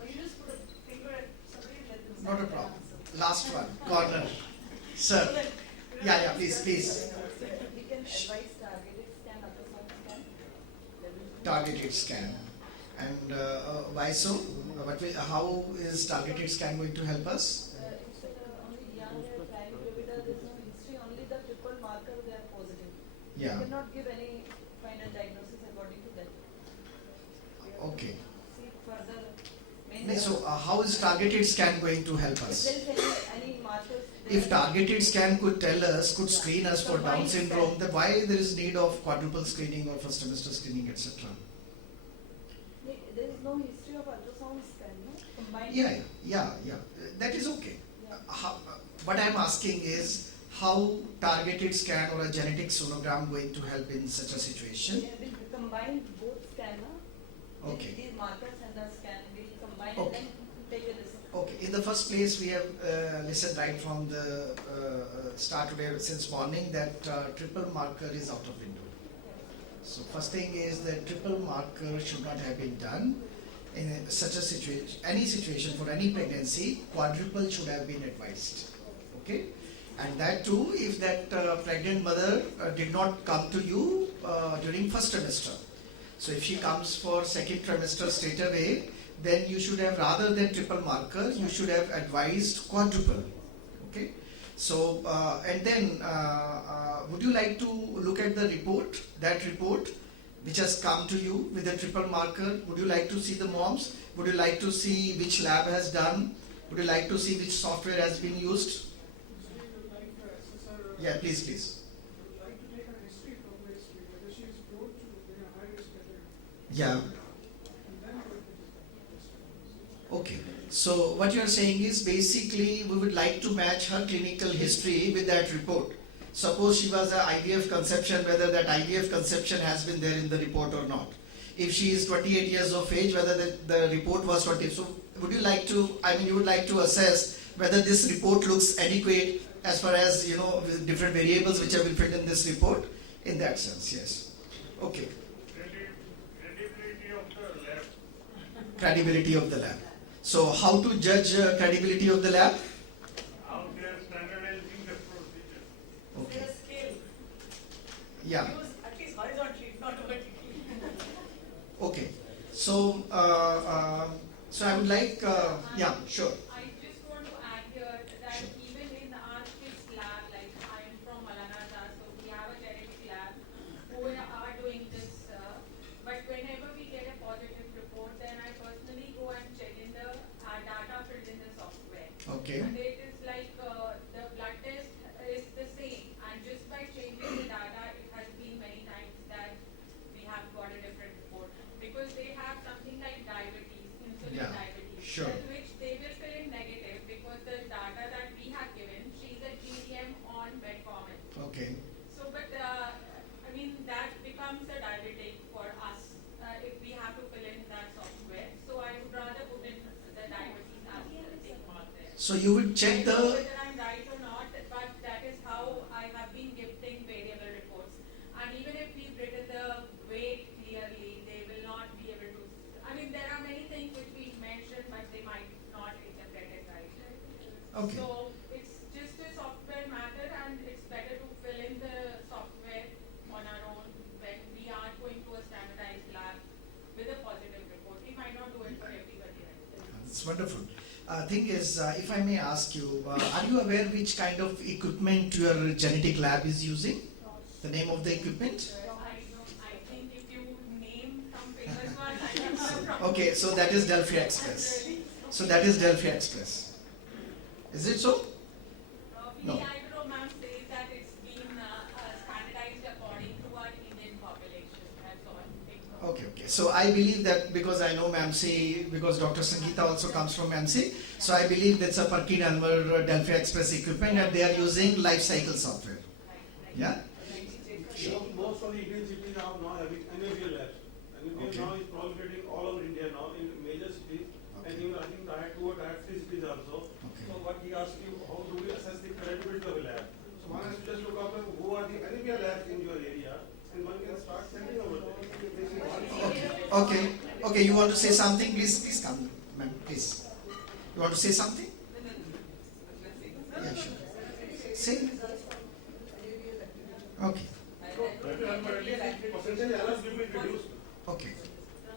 Or you just put a finger at somebody and let them say Not a that problem. answer. Last one, corner. Sir. So that, Yeah, please. We can advise targeted scan, ultrasound scan. Targeted scan. And why so? How is targeted scan going to help us? It's only young trying gravida, there's no history, only the triple marker they are positive. Yeah. You cannot give any final diagnosis according to that. Okay. See further. So how is targeted scan going to help If us? there is any markers. If targeted scan could tell us, could screen us for Down syndrome, then why there is need of quadruple screening or first semester screening, etc.? There is no history of ultrasound scan, no? Combined. Yeah. That is okay. Yeah. What I am asking is how targeted scan or a genetic sonogram going to help in such a situation? We will combine both scan, no? Okay. These markers and the scan, we will combine Okay. and then take a decision. Okay. In the first place, we have listened right from the start today since morning that triple marker is out of window. So first thing is that triple marker should not have been done in such a situation. Any situation for any pregnancy, quadruple should have been advised. Okay, and that too if that pregnant mother did not come to you during first trimester. So if she comes for second trimester straight away, then you should have, rather than triple marker, you should have advised quadruple. Okay. So, and then, would you like to look at the report, that report which has come to you with the triple marker? Would you like to see the moms? Would you like to see which lab has done? Would you like to see which software has been used? Yeah, please. Yeah. Okay. So what you are saying is basically we would like to match her clinical history with that report. Suppose she was an IVF conception, whether that IVF conception has been there in the report or not. If she is 28 years of age, whether the report was 20. So would you like to, you would like to assess whether this report looks adequate as far as, with different variables which have been filled in this report? In that sense, yes. Okay. Credibility of the lab. Credibility of the lab. So how to judge credibility of the lab? How they are standardizing the procedure. Okay. There's a scale. Yeah. Use at least horizontally, not vertically. Okay. So, so I would like, yeah, sure. I just want to add here that Sure. even in our kids lab, like I am from Malanata, so we have a genetic lab who are doing this. But whenever we get a positive report, then I personally go and check in the data filled in the software. Okay. And it is like the blood test is the same, and just by changing the data, it has been many times that we have got a different report because they have something like diabetes, insulin Yeah, diabetes, sure. which they will fill in negative because the data that we have given, she's a GDM on metformin. Okay. So, but that becomes a diabetic for us if we have to fill in that software. So I would rather put in the diabetes as the tick mark there. So you will check I don't know the, whether I'm right or not, but that is how I have been gifting variable reports. And even if we've written the weight clearly, they will not be able to. There are many things which we mentioned, but they might not interpret it right. Okay. So it's just a software matter, and it's better to fill in the software on our own when we are going to a standardized lab with a positive report. We might not do it for everybody, right? it's wonderful. Thing is, if I may ask you, are you aware which kind of equipment your genetic lab is using? The name of the equipment? I think if you name some famous one, I can know. Okay, so that is Delphi Express. So that is Delphi Express. Is it so? No. Ma'am says that it's been standardized according to our Indian population. That's all. Okay. So I believe that because I know MAMC, because Dr. Sangeeta also comes from MAMC, so I believe that's a Perkin Elmer Delphi Express equipment and they are using life cycle software. Yeah? Most of the Indian cities are now having NABL labs. NABL Okay. now is proliferating all over India now in major cities, and even I think tier 2 or tier 3 cities also. Okay. So what he asked you, how do we assess the credibility of a lab? So one has to just look up who are the NABL labs in your area, and one can start sending over there. Okay, you want to say something? Please come, ma'am, please. You want to say something? Yeah, sure. Say. Okay. Percentage allows will be reduced. Okay.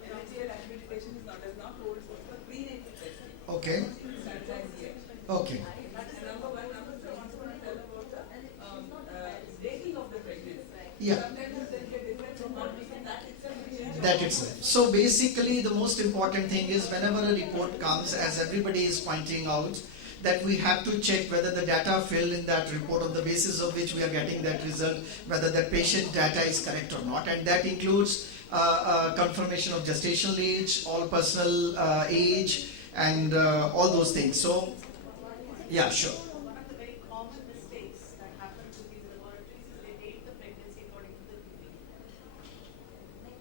LMPL accreditation is not does not hold for prenatal testing. Okay. Standardized yet. Okay. And number one, number two, I want to tell about the dating of the pregnancy. Yeah. Sometimes you can get different from what we can, that itself will change. That itself. So basically the most important thing is whenever a report comes, as everybody is pointing out, that we have to check whether the data filled in that report on the basis of which we are getting that result, whether that patient data is correct or not, and that includes confirmation of gestational age, all personal age, and all those things. So, yeah, sure. One of the very common mistakes that happen to these laboratories is they date the pregnancy according to the PPD.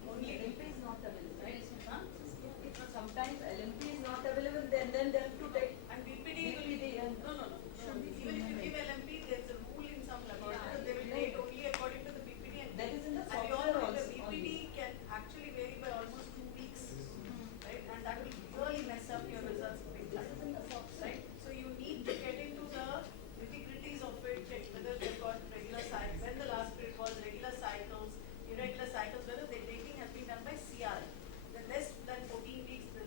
Only LMP is not available. Right? Huh? Sometimes LMP is not available, then they have to take And PPD will PPD and no. Even if you give LMP, there's a rule in some laboratories. They will date only according to the PPD, and that is in the and we all software know the also. PPD can actually vary by almost 2 weeks, right? And that will really mess up your results big time. That is in the software. Right? So you need to get into the nitty-gritties of it, check whether they've got regular cycles, when the last period was, regular cycles, irregular cycles, whether the dating has been done by CR. The less than 14 weeks, the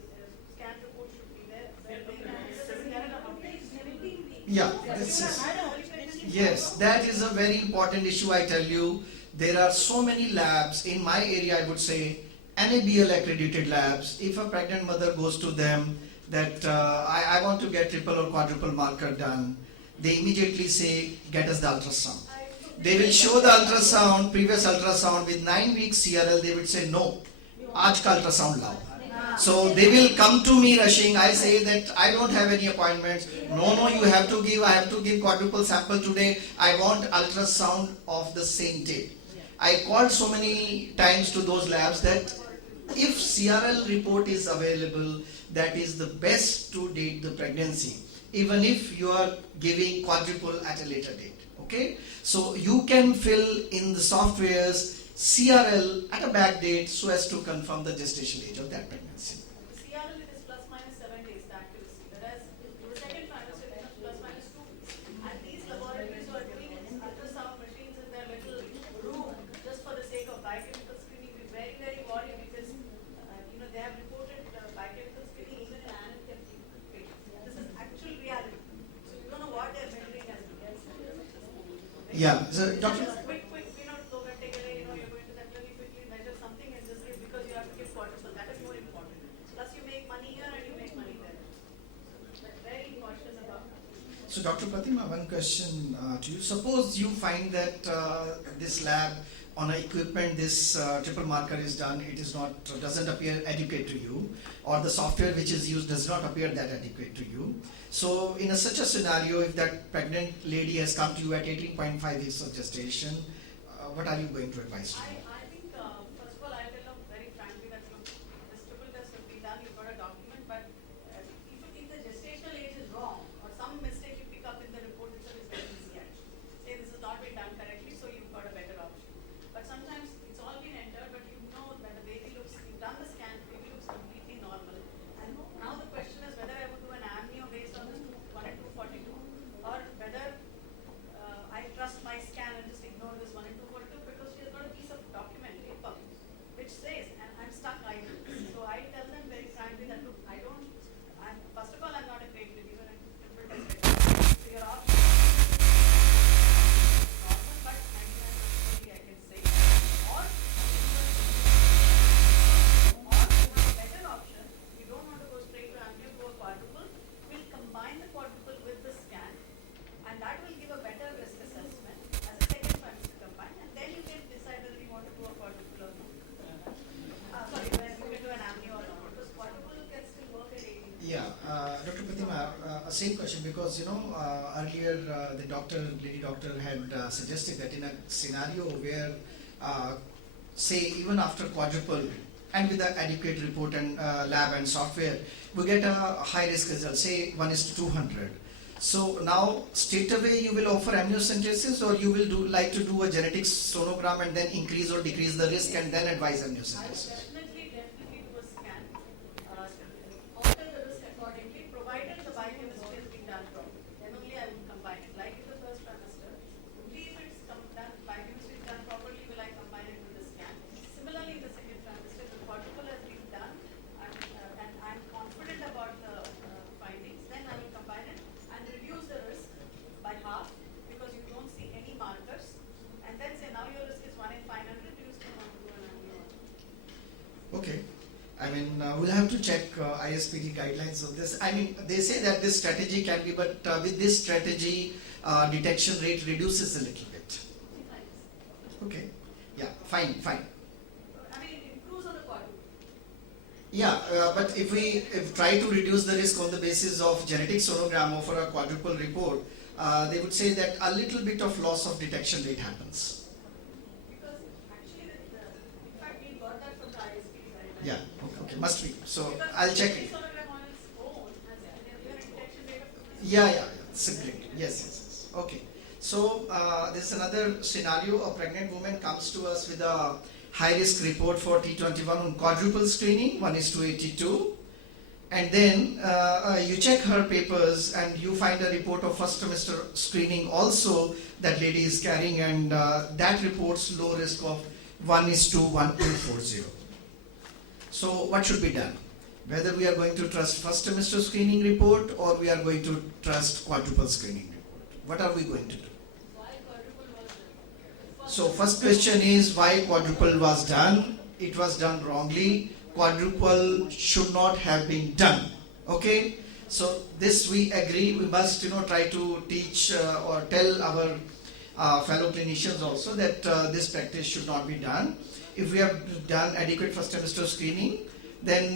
scan report should be there. Yeah, this is. Yes, that is a very important issue, I tell you. There are so many labs in my area, I would say, NABL accredited labs. If a pregnant mother goes to them that I want to get triple or quadruple marker done, they immediately say, get us the ultrasound. They will show the ultrasound, previous ultrasound with 9 weeks CRL, they would say, no, aaj ka ultrasound lao. So they will come to me rushing. I say that I don't have any appointments. No, you have to give. I have to give quadruple sample today. I want ultrasound of the same day. I called so many times to those labs that if CRL report is available, that is the best to date the pregnancy, even if you are giving quadruple at a later date. Okay, so you can fill in the softwares CRL at a back date so as to confirm the gestational age of that pregnancy. CRL it is plus minus 7 days the accuracy, whereas the second trimester it is plus minus 2 weeks. And these laboratories who are doing ultrasound machines in their little room just for the sake of biochemical screening, we very, very worried because they have reported biochemical screening even in anemia patients. This is actual reality. So you don't know what they're measuring as well. Yeah, so Dr. Quick, go and take away, you're going to that really quickly measure something and just give because you have to give quadruple. That is more important. Plus you make money here and you make money there. But very cautious about that. So Dr. Pratima, one question to you. Suppose you find that this lab on a equipment, this triple marker is done, it is not, doesn't appear adequate to you, or the software which is used does not appear that adequate to you. So in such a scenario, if that pregnant lady has come to you at 18.5 weeks of gestation, what are you going to advise to her? I think, first of all, I tell them very frankly that look, this triple test will be done, you've got a document, but if you think the gestational age is wrong, or some mistake you pick up in the report itself is very easy actually. Say this has not been done correctly, so you've got a better option. But sometimes it's all been entered, but you know that the baby looks, you've done the scan, the baby looks completely normal. And now the question is whether I would do an amnio based on this 1 and 242, or whether I trust my scan and just ignore this 1 and 242 because she has got a piece of document paper which says, and I'm stuck either. So I tell them very frankly that look, first of all, I'm not a great believer in triple test. So your option is normal, but 99% I can say. Or you have a better option. You don't want to go straight to amnio, go a quadruple. We'll combine the quadruple with the scan, and that will give a better risk assessment as a second trimester combined, and then you can decide whether you want to do a quadruple or not. Sorry, whether you can do an amnio or not, because quadruple can still work at 18 weeks. Yeah, Dr. Pratima, same question, because earlier the lady doctor had suggested that in a scenario where say even after quadruple and with the adequate report and lab and software, we get a high risk result, say 1:200. So now straight away you will offer amniocentesis, or you will like to do a genetic sonogram and then increase or decrease the risk and then advise I would amniocentesis? definitely do a scan, alter the risk accordingly, provided the half because you don't see any markers, and then say now your risk is 1 in 500, do you still want to do an annual audit? Okay. I mean, we'll have to check ISPD guidelines of this. I mean, they say that this strategy can be, but with this strategy, detection rate reduces a little bit. Okay. Yeah, fine. I mean, it improves on the quadruple. Yeah, but if we try to reduce the risk on the basis of genetic sonogram or for a quadruple report, they would say that a little bit of loss of detection rate happens. Because actually, in fact, we got that from the ISP guidelines. Yeah, okay, must be. So Because I'll check genetic it. sonogram on its own has a detection rate of 50%. Yeah, it's a great. Yes. Okay. So this is another scenario. A pregnant woman comes to us with a high-risk report for T21 on quadruple screening, 1:82. And then you check her papers and you find a report of first trimester screening also that lady is carrying, and that reports low risk of 1:1240. So what should be done? Whether we are going to trust first trimester screening report or we are going to trust quadruple screening report. What are we going to do? Why quadruple was done? So first question is why quadruple was done. It was done wrongly. Quadruple should not have been done. Okay. So this we agree. We must try to teach or tell our fellow clinicians also that this practice should not be done. If we have done adequate first trimester screening, then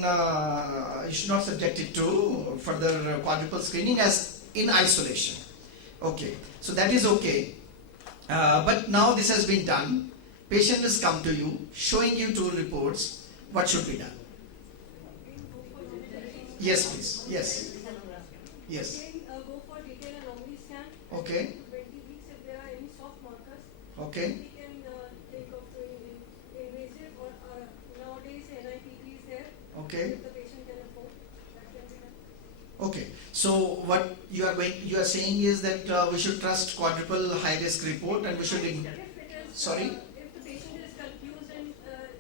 you should not subject it to further quadruple screening as in isolation. Okay. So that is okay. But now this has been done. Patient has come to you, showing you two reports. What should be done? Yes, please. Yes. Yes. Go for detailed anomaly scan. Okay. 20 weeks if there are any soft markers. Okay. We can think of doing invasive or nowadays NIPT is there. Okay. The patient can afford. That can be done. Okay. So what you are saying is that we should trust quadruple high risk report and we should. If it is, Sorry. if the patient is confused and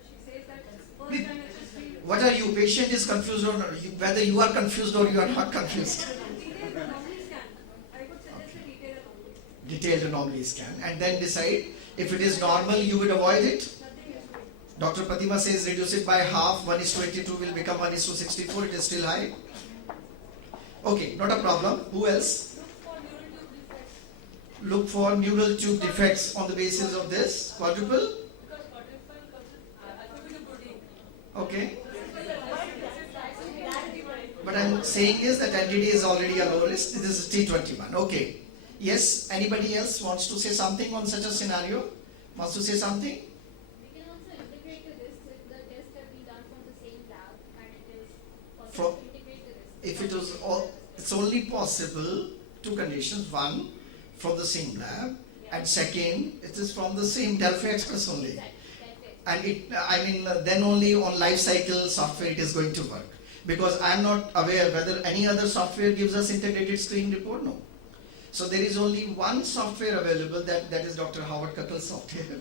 she says that first time it's just feel. What are you? Patient is confused or not? Whether you are confused or you are not confused. Detailed anomaly scan. I would suggest a detailed anomaly scan. Detailed anomaly scan and then decide if it is normal you would avoid it. Nothing is good. Dr. Pratima says reduce it by half, 1:22 will become 1:64, it is still high. Okay, not a problem. Who else? Look for neural tube defects. Look for neural tube defects on the basis of this quadruple. Because quadruple comes with alphabet protein. Okay. But I'm saying is that NTD is already a low risk. This is T21. Okay. Yes. Anybody else wants to say something on such a scenario? Wants to say something? We can also integrate the risk if the tests have been done from the same lab and it is From- possible to integrate the risk. If it was all, it's only possible two conditions. One, from the same lab, and second, it is from the same Delphi Express only. And then only on life cycle software it is going to work. Because I am not aware whether any other software gives us integrated screening report. No. So there is only one software available, that is Dr. Howard Kuckel's software.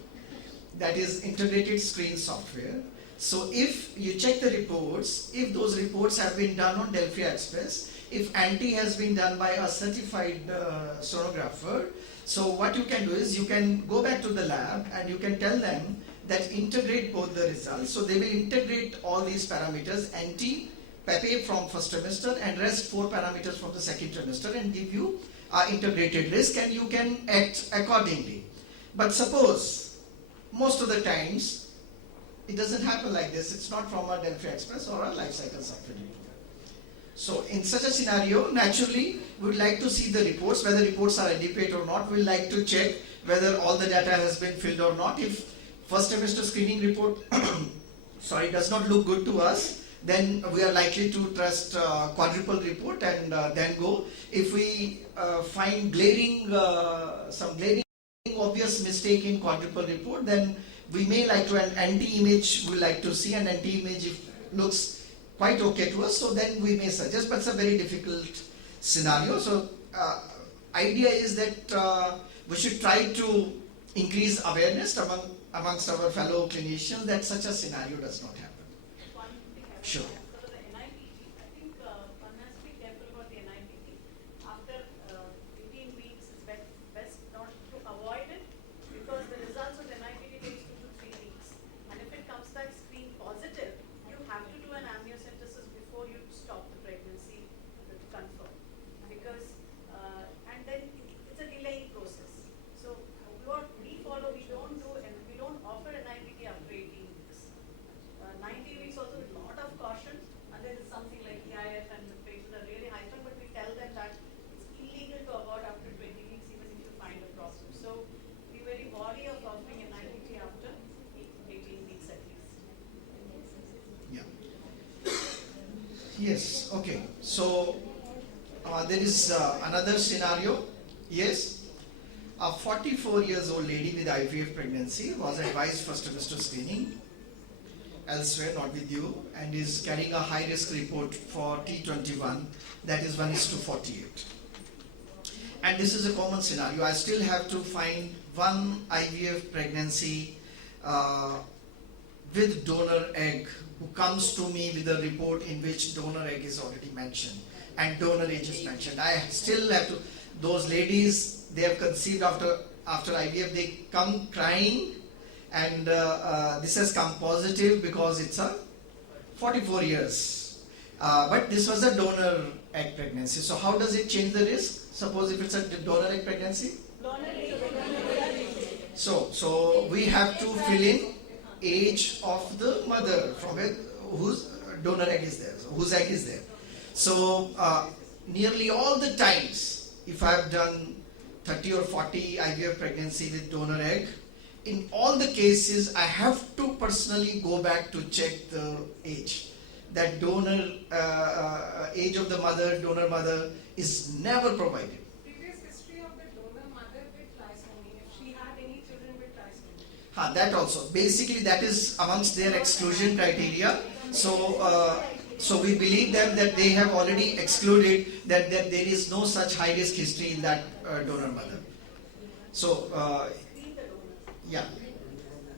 That is integrated screen software. So if you check the reports, if those reports have been done on Delphi Express, if anti has been done by a certified sonographer, so what you can do is you can go back to the lab and you can tell them that integrate both the results. So they will integrate all these parameters, anti, PEPE from first trimester and rest 4 parameters from the second trimester and give you integrated risk, and you can act accordingly. But suppose most of the times it doesn't happen like this. It's not from a Delphi Express or a life cycle software. So in such a scenario, naturally, we would like to see the reports, whether reports are adequate or not. We'll like to check whether all the data has been filled or not. If first trimester screening report does not look good to us, then we are likely to trust quadruple report and then go. If we find some glaring obvious mistake in quadruple report, then we may like to an anti-image we like to see, an anti-image if looks quite okay to us, so then we may suggest, but it's a very difficult scenario. So idea is that we should try to increase awareness amongst our fellow clinicians that such a scenario does not happen. One thing I Sure. want to ask, the NIPT, I think one has to be careful about the NIPT. After 18 weeks is Yes, okay. So there is another scenario. Yes, a 44 years old lady with IVF pregnancy was advised first trimester screening elsewhere, not with you, and is carrying a high risk report for T21, that is 1:48. And this is a common scenario. I still have to find one IVF pregnancy with donor egg who comes to me with a report in which donor egg is already mentioned and donor age is mentioned. I still have to, those ladies, they have conceived after IVF, they come crying, and this has come positive because it's a 44 years. But this was a donor egg pregnancy. So how does it change the risk? Suppose if it's a donor egg pregnancy? So we have to fill in age of the mother from whose donor egg is there, whose egg is there. So nearly all the times, if I have done 30 or 40 IVF pregnancy with donor egg, in all the cases I have to personally go back to check the age. That donor age of the mother, donor mother, is never provided. Previous history of the donor mother with trisomy, if she had any children with trisomy. That also. Basically, that is amongst their exclusion criteria. So we believe them that they have already excluded that there is no such high risk history in that donor mother. So, Screen the donors. yeah.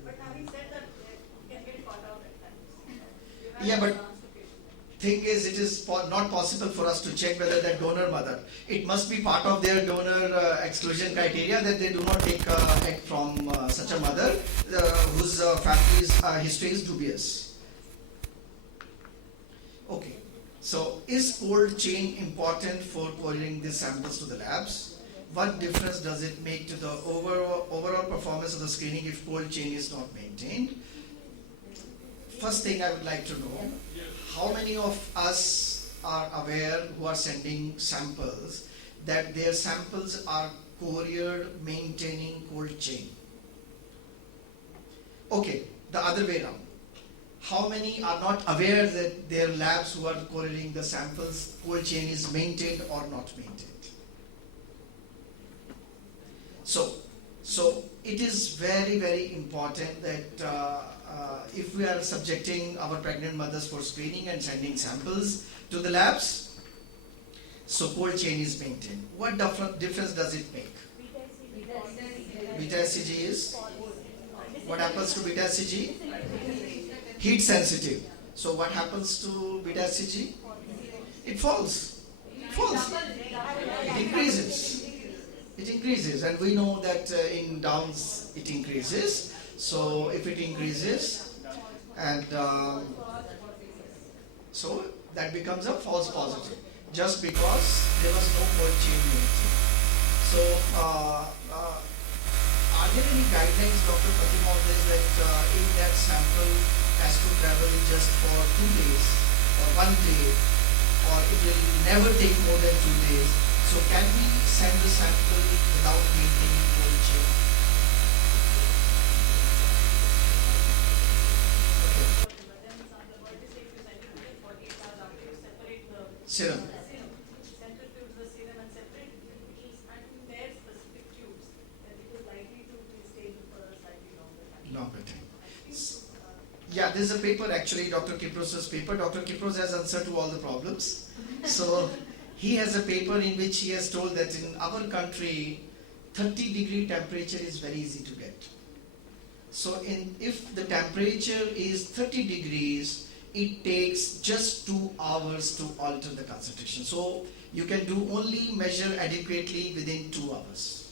But having said that, it can get caught out at times. Yeah, but thing is, it is not possible for us to check whether that donor mother, it must be part of their donor exclusion criteria that they do not take egg from such a mother whose family's history is dubious. Okay, so is cold chain important for couriering these samples to the labs? What difference does it make to the overall performance of the screening if cold chain is not maintained? First thing I would like to know, how many of us are aware who are sending samples that their samples are couriered maintaining cold chain? Okay, the other way around. How many are not aware that their labs who are couriering the samples, cold chain is maintained or not maintained? So it is very, very important that if we are subjecting our pregnant mothers for screening and sending samples to the labs, so cold chain is maintained. What difference does it make? Beta HCG is? What happens to beta HCG? Heat sensitive. So what happens to beta HCG? It falls. It falls. It increases. It increases, and we know that in downs it increases. So if it increases, and so that becomes a false positive, just because there was no cold chain maintained. So are there any guidelines, Dr. Fatima, on this, that if that sample has to travel just for 2 days or 1 day, or it will never take more than 2 days, so can we send the sample without maintaining cold chain? Serum. Centrifuge the serum and separate it and their specific tubes, that it is likely to be stable for a slightly longer time. Yeah, there's a paper actually, Dr. Kipros's paper. Dr. Kipros has answered to all the problems. So he has a paper in which he has told that in our country, 30-degree temperature is very easy to get. So if the temperature is 30 degrees, it takes just 2 hours to alter the concentration. So you can only measure adequately within 2 hours.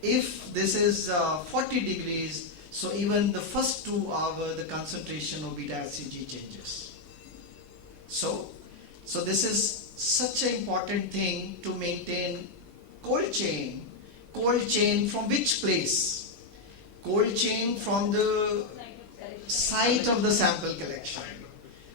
If this is 40 degrees, so even the first 2 hours, the concentration of beta HCG changes. So this is such an important thing to maintain cold chain. Cold chain from which place? Cold chain from the site of the sample collection.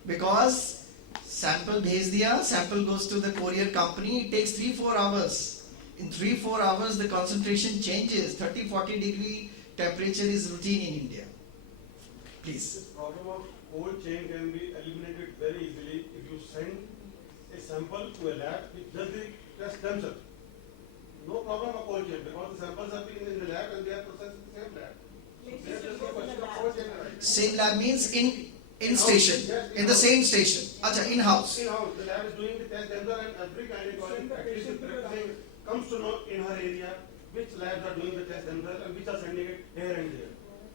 Because sample bhej diya, sample goes to the courier company, it takes 3-4 hours. In 3-4 hours the concentration changes. 30-40 degree temperature is routine in India. Please. This problem of cold chain can be eliminated very easily if you send a sample to a lab which does the test themselves. No problem of cold chain because the samples are being in the lab and they are processed in the same lab. So they are just a question of cold chain. Same lab means in station, in the same station. Acha, in-house. In-house, the lab is doing the test themselves and every gynecologist practitioner practicing comes to know in her area which labs are doing the test themselves and which are sending it here and there.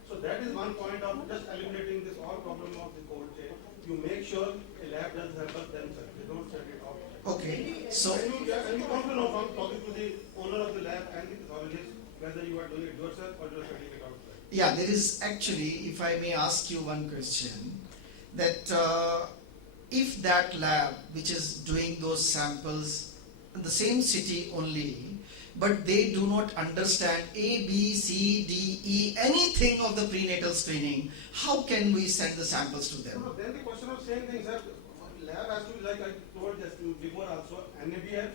So that is one point of just eliminating this all problem of the cold chain. You make sure a lab does samples themselves. They don't send it off. Okay, so And you come to know from talking to the owner of the lab and the pathologist whether you are doing it yourself or you are sending it outside. yeah, there is actually, if I may ask you one question, that if that lab which is doing those samples in the same city only, but they do not understand A, B, C, D, E, anything of the prenatal screening, how can we send the samples to them? No, then the question of same thing, sir. Lab has to be like I told just before also, NABF,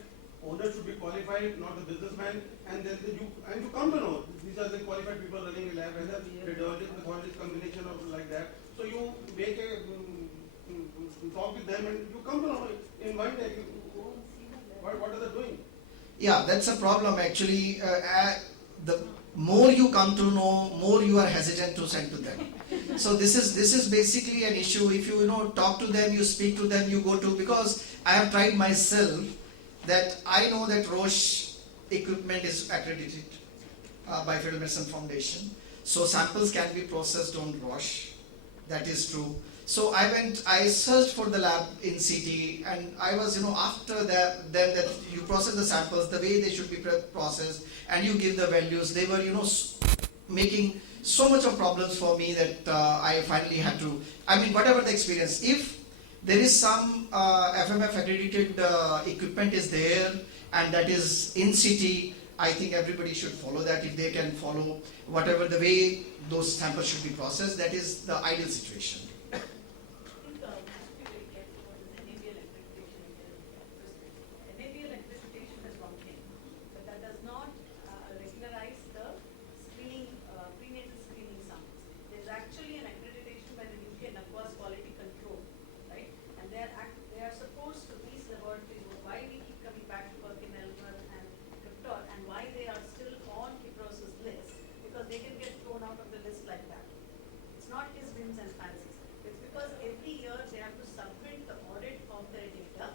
owner should be qualified, not the businessman, and then you come to know these are the qualified people running a lab, whether radiologist, pathologist combination of like that. So you make a talk with them and you come to know in one day what are they doing. Yeah, that's a problem actually. The more you come to know, more you are hesitant to send to them. So this is basically an issue. If you talk to them, you speak to them, you go to, because I have tried myself that I know that Roche equipment is accredited by Federal Medicine Foundation. So samples can be processed on Roche. That is true. So I searched for the lab in CT, and I was, after that, then that you process the samples the way they should be processed, and you give the values. They were, making so much of problems for me that I finally had to, whatever the experience, if there is some FMF accredited equipment is there, and that is in CT, I think everybody should follow that. If they can follow whatever the way those samples should be processed, that is the ideal situation. NABL accreditation is one thing, but that does not regularize the screening, prenatal screening samples. There's actually an accreditation by the UK NAQUA's quality control, right? And they are supposed to, these laboratories, why we keep coming back to Perkin-Elmer and Cryptor, and why they are still on Kipros's list, because they can get thrown out of the list like that. It's not his whims and fancies. It's because every year they have to submit the audit of their data,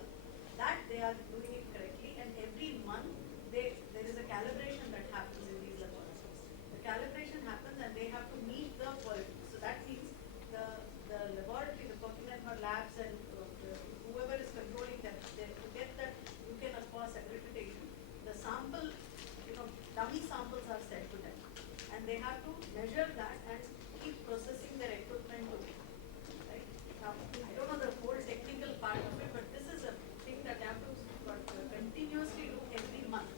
that they are doing it correctly, and every month there is a calibration that happens in these laboratories. The calibration happens and they have to meet the quality. So that means the laboratory, the Perkin-Elmer labs and whoever is controlling them, to get that UK NAQUA's accreditation, the sample, dummy samples are sent to them. And they have to measure that and keep processing their equipment to it. Right? Now, I don't know the whole technical part of it, but this is a thing that they have to continuously do every month.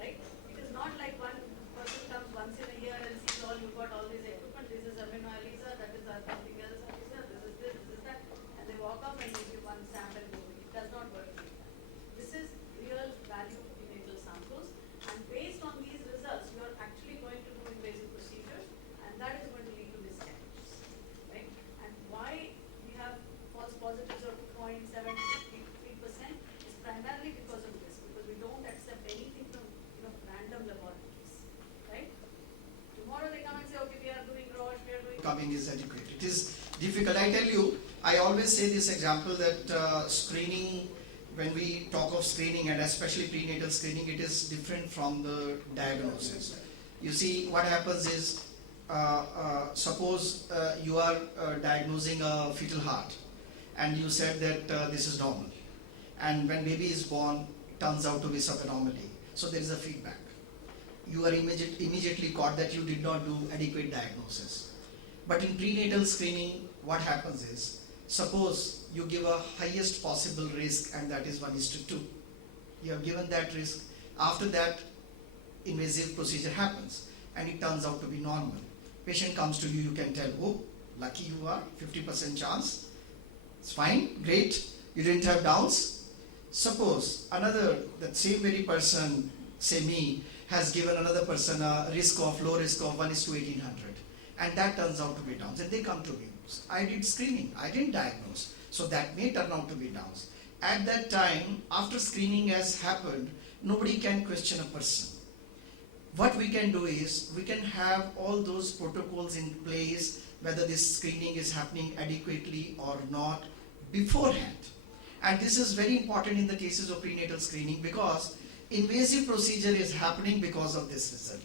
Right? It is not like one person comes once in a year and sees you've got all this equipment, this is amino ELISA, that is something else, this is this is that, and they walk up and give you one sample and go. It does not work like that. This is real value prenatal samples, and based on these results, you are actually going to do invasive procedures, and that is going to lead to miscarriages. Right? And why we have false positives of 0.73% is primarily because of this, because we don't accept anything from random laboratories. Right? Tomorrow they come and say, okay, we are doing Roche, we are doing. Coming is adequate. It is difficult. I tell you, I always say this example that screening, when we talk of screening and especially prenatal screening, it is different from the diagnosis. You see, what happens is, suppose you are diagnosing a fetal heart, and you said that this is normal, and when baby is born, it turns out to be subanomaly. So there is a feedback. You are immediately caught that you did not do adequate diagnosis. But in prenatal screening, what happens is, suppose you give a highest possible risk, and that is 1:2. You have given that risk. After that, invasive procedure happens, and it turns out to be normal. Patient comes to you, you can tell, oh, lucky you are, 50% chance. It's fine, great. You didn't have doubts. Suppose that same very person, say me, has given another person a low risk of 1:1800, and that turns out to be downs, and they come to me. diagnosed. I did screening, I didn't diagnose. So that may turn out to be downs. At that time, after screening has happened, nobody can question a person. What we can do is, we can have all those protocols in place, whether this screening is happening adequately or not beforehand. And this is very important in the cases of prenatal screening, because invasive procedure is happening because of this result.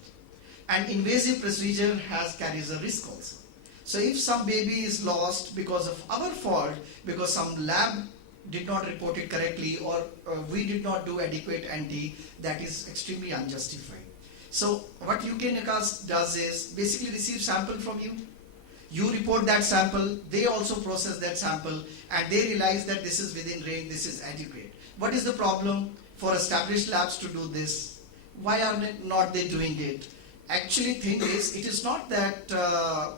And invasive procedure carries a risk also. So if some baby is lost because of our fault, because some lab did not report it correctly, or we did not do adequate NT, that is extremely unjustified. So what UK does is basically receive sample from you. You report that sample, they also process that sample, and they realize that this is within range, this is adequate. What is the problem for established labs to do this? Why are not they doing it? Actually, thing is, it is not that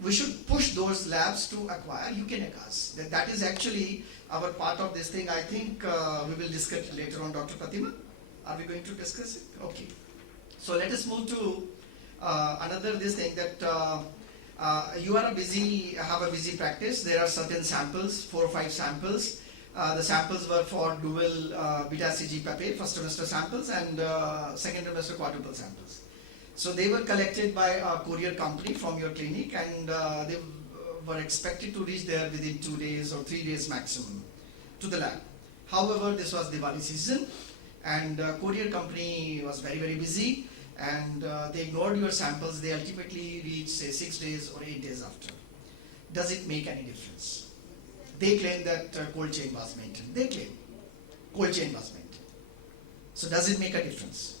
we should push those labs to acquire UK NECAs. That is actually our part of this thing. I think we will discuss later on, Dr. Fatima. Are we going to discuss it? Okay. So let us move to another this thing that you are have a busy practice. There are certain samples, 4 or 5 samples. The samples were for dual beta CG PAPE, first trimester samples, and second trimester quadruple samples. So they were collected by a courier company from your clinic, and they were expected to reach there within 2 days or 3 days maximum to the lab. However, this was Diwali season, and courier company was very, very busy, and they ignored your samples. They ultimately reached, say, 6 days or 8 days after. Does it make any difference? They claim that cold chain was maintained. They claim cold chain was maintained. So does it make a difference?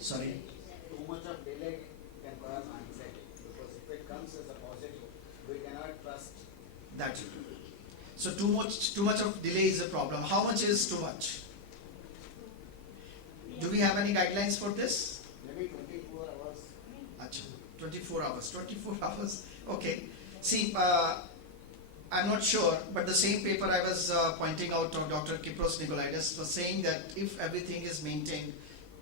Sorry? Too much of delay can cause anxiety, because if it comes as a positive, we cannot trust. That's it. So too much of delay is a problem. How much is too much? Do we have any guidelines for this? Maybe 24 hours. Achha, 24 hours. 24 hours. Okay. See, I'm not sure, but the same paper I was pointing out of Dr. Kypros Nicolaitis was saying that if everything is maintained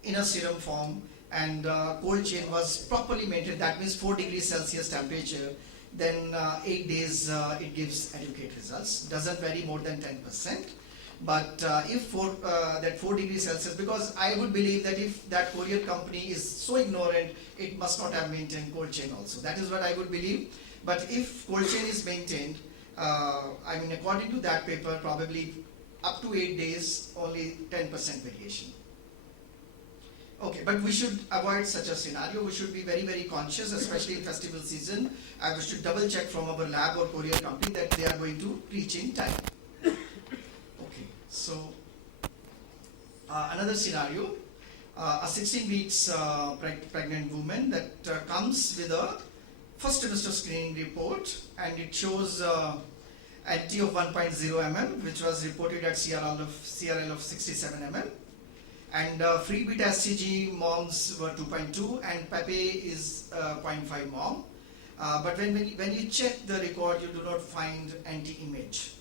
in a serum form and cold chain was properly maintained, that means 4 degrees Celsius temperature, then 8 days it gives adequate results. Doesn't vary more than 10%. But if that 4 degrees Celsius, because I would believe that if that courier company is so ignorant, it must not have maintained cold chain also. That is what I would believe. But if cold chain is maintained, I mean, according to that paper, probably up to 8 days, only 10% variation. Okay, but we should avoid such a scenario. We should be very, very conscious, especially in festival season. We should double check from our lab or courier company that they are going to reach in time. Okay, so another scenario, a 16 weeks pregnant woman that comes with a first trimester screening report, and it shows NT of 1.0 mm, which was reported at CRL of 67 mm. And free beta SCG moms were 2.2 and PAPE is 0.5 mom. But when you check the record, you do not find anti-image.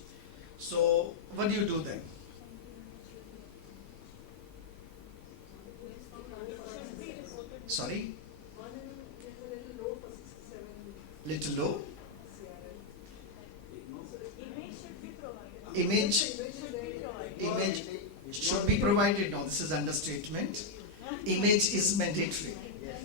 So what do you do then? Sorry? Little low? Image should be provided. No, this is understatement. Image is mandatory.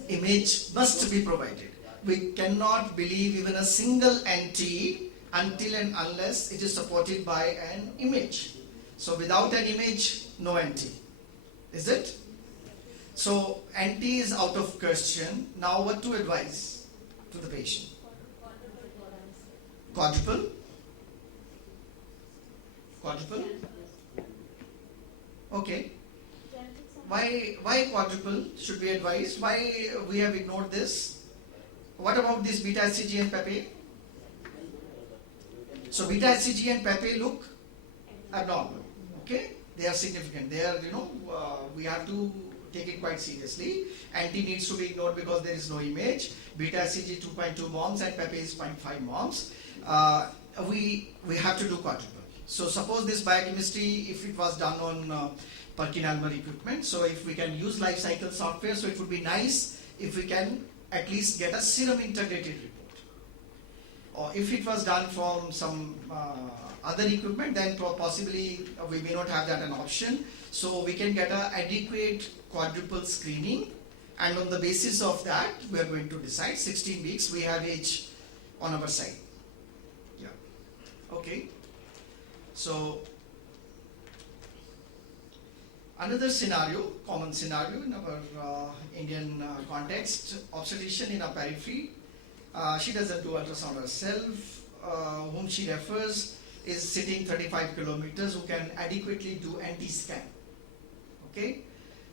Image must be provided. We cannot believe even a single NT until and unless it is supported by an image. So without an image, no NT. Is it? So NT is out of question. Now what to advise to the patient? Quadruple? Quadruple? Okay. Why quadruple should be advised? Why we have ignored this? What about this beta HCG and PAPE? So beta HCG and PAPE look abnormal. Okay? They are significant. They are, we have to take it quite seriously. NT needs to be ignored because there is no image. Beta HCG 2.2 moms and PAPE is 0.5 moms. We have to do quadruple. So suppose this biochemistry, if it was done on Perkin-Elmer equipment, so if we can use life cycle software, so it would be nice if we can at least get a serum integrated report. Or if it was done from some other equipment, then possibly we may not have that an option. So we can get a adequate quadruple screening, and on the basis of that, we are going to decide. 16 weeks we have each on our side. Yeah. Okay. So another scenario, common scenario in our Indian context, obstetrician in a periphery. She doesn't do ultrasound herself. Whom she refers is sitting 35 kilometers, who can adequately do anti-scan. Okay,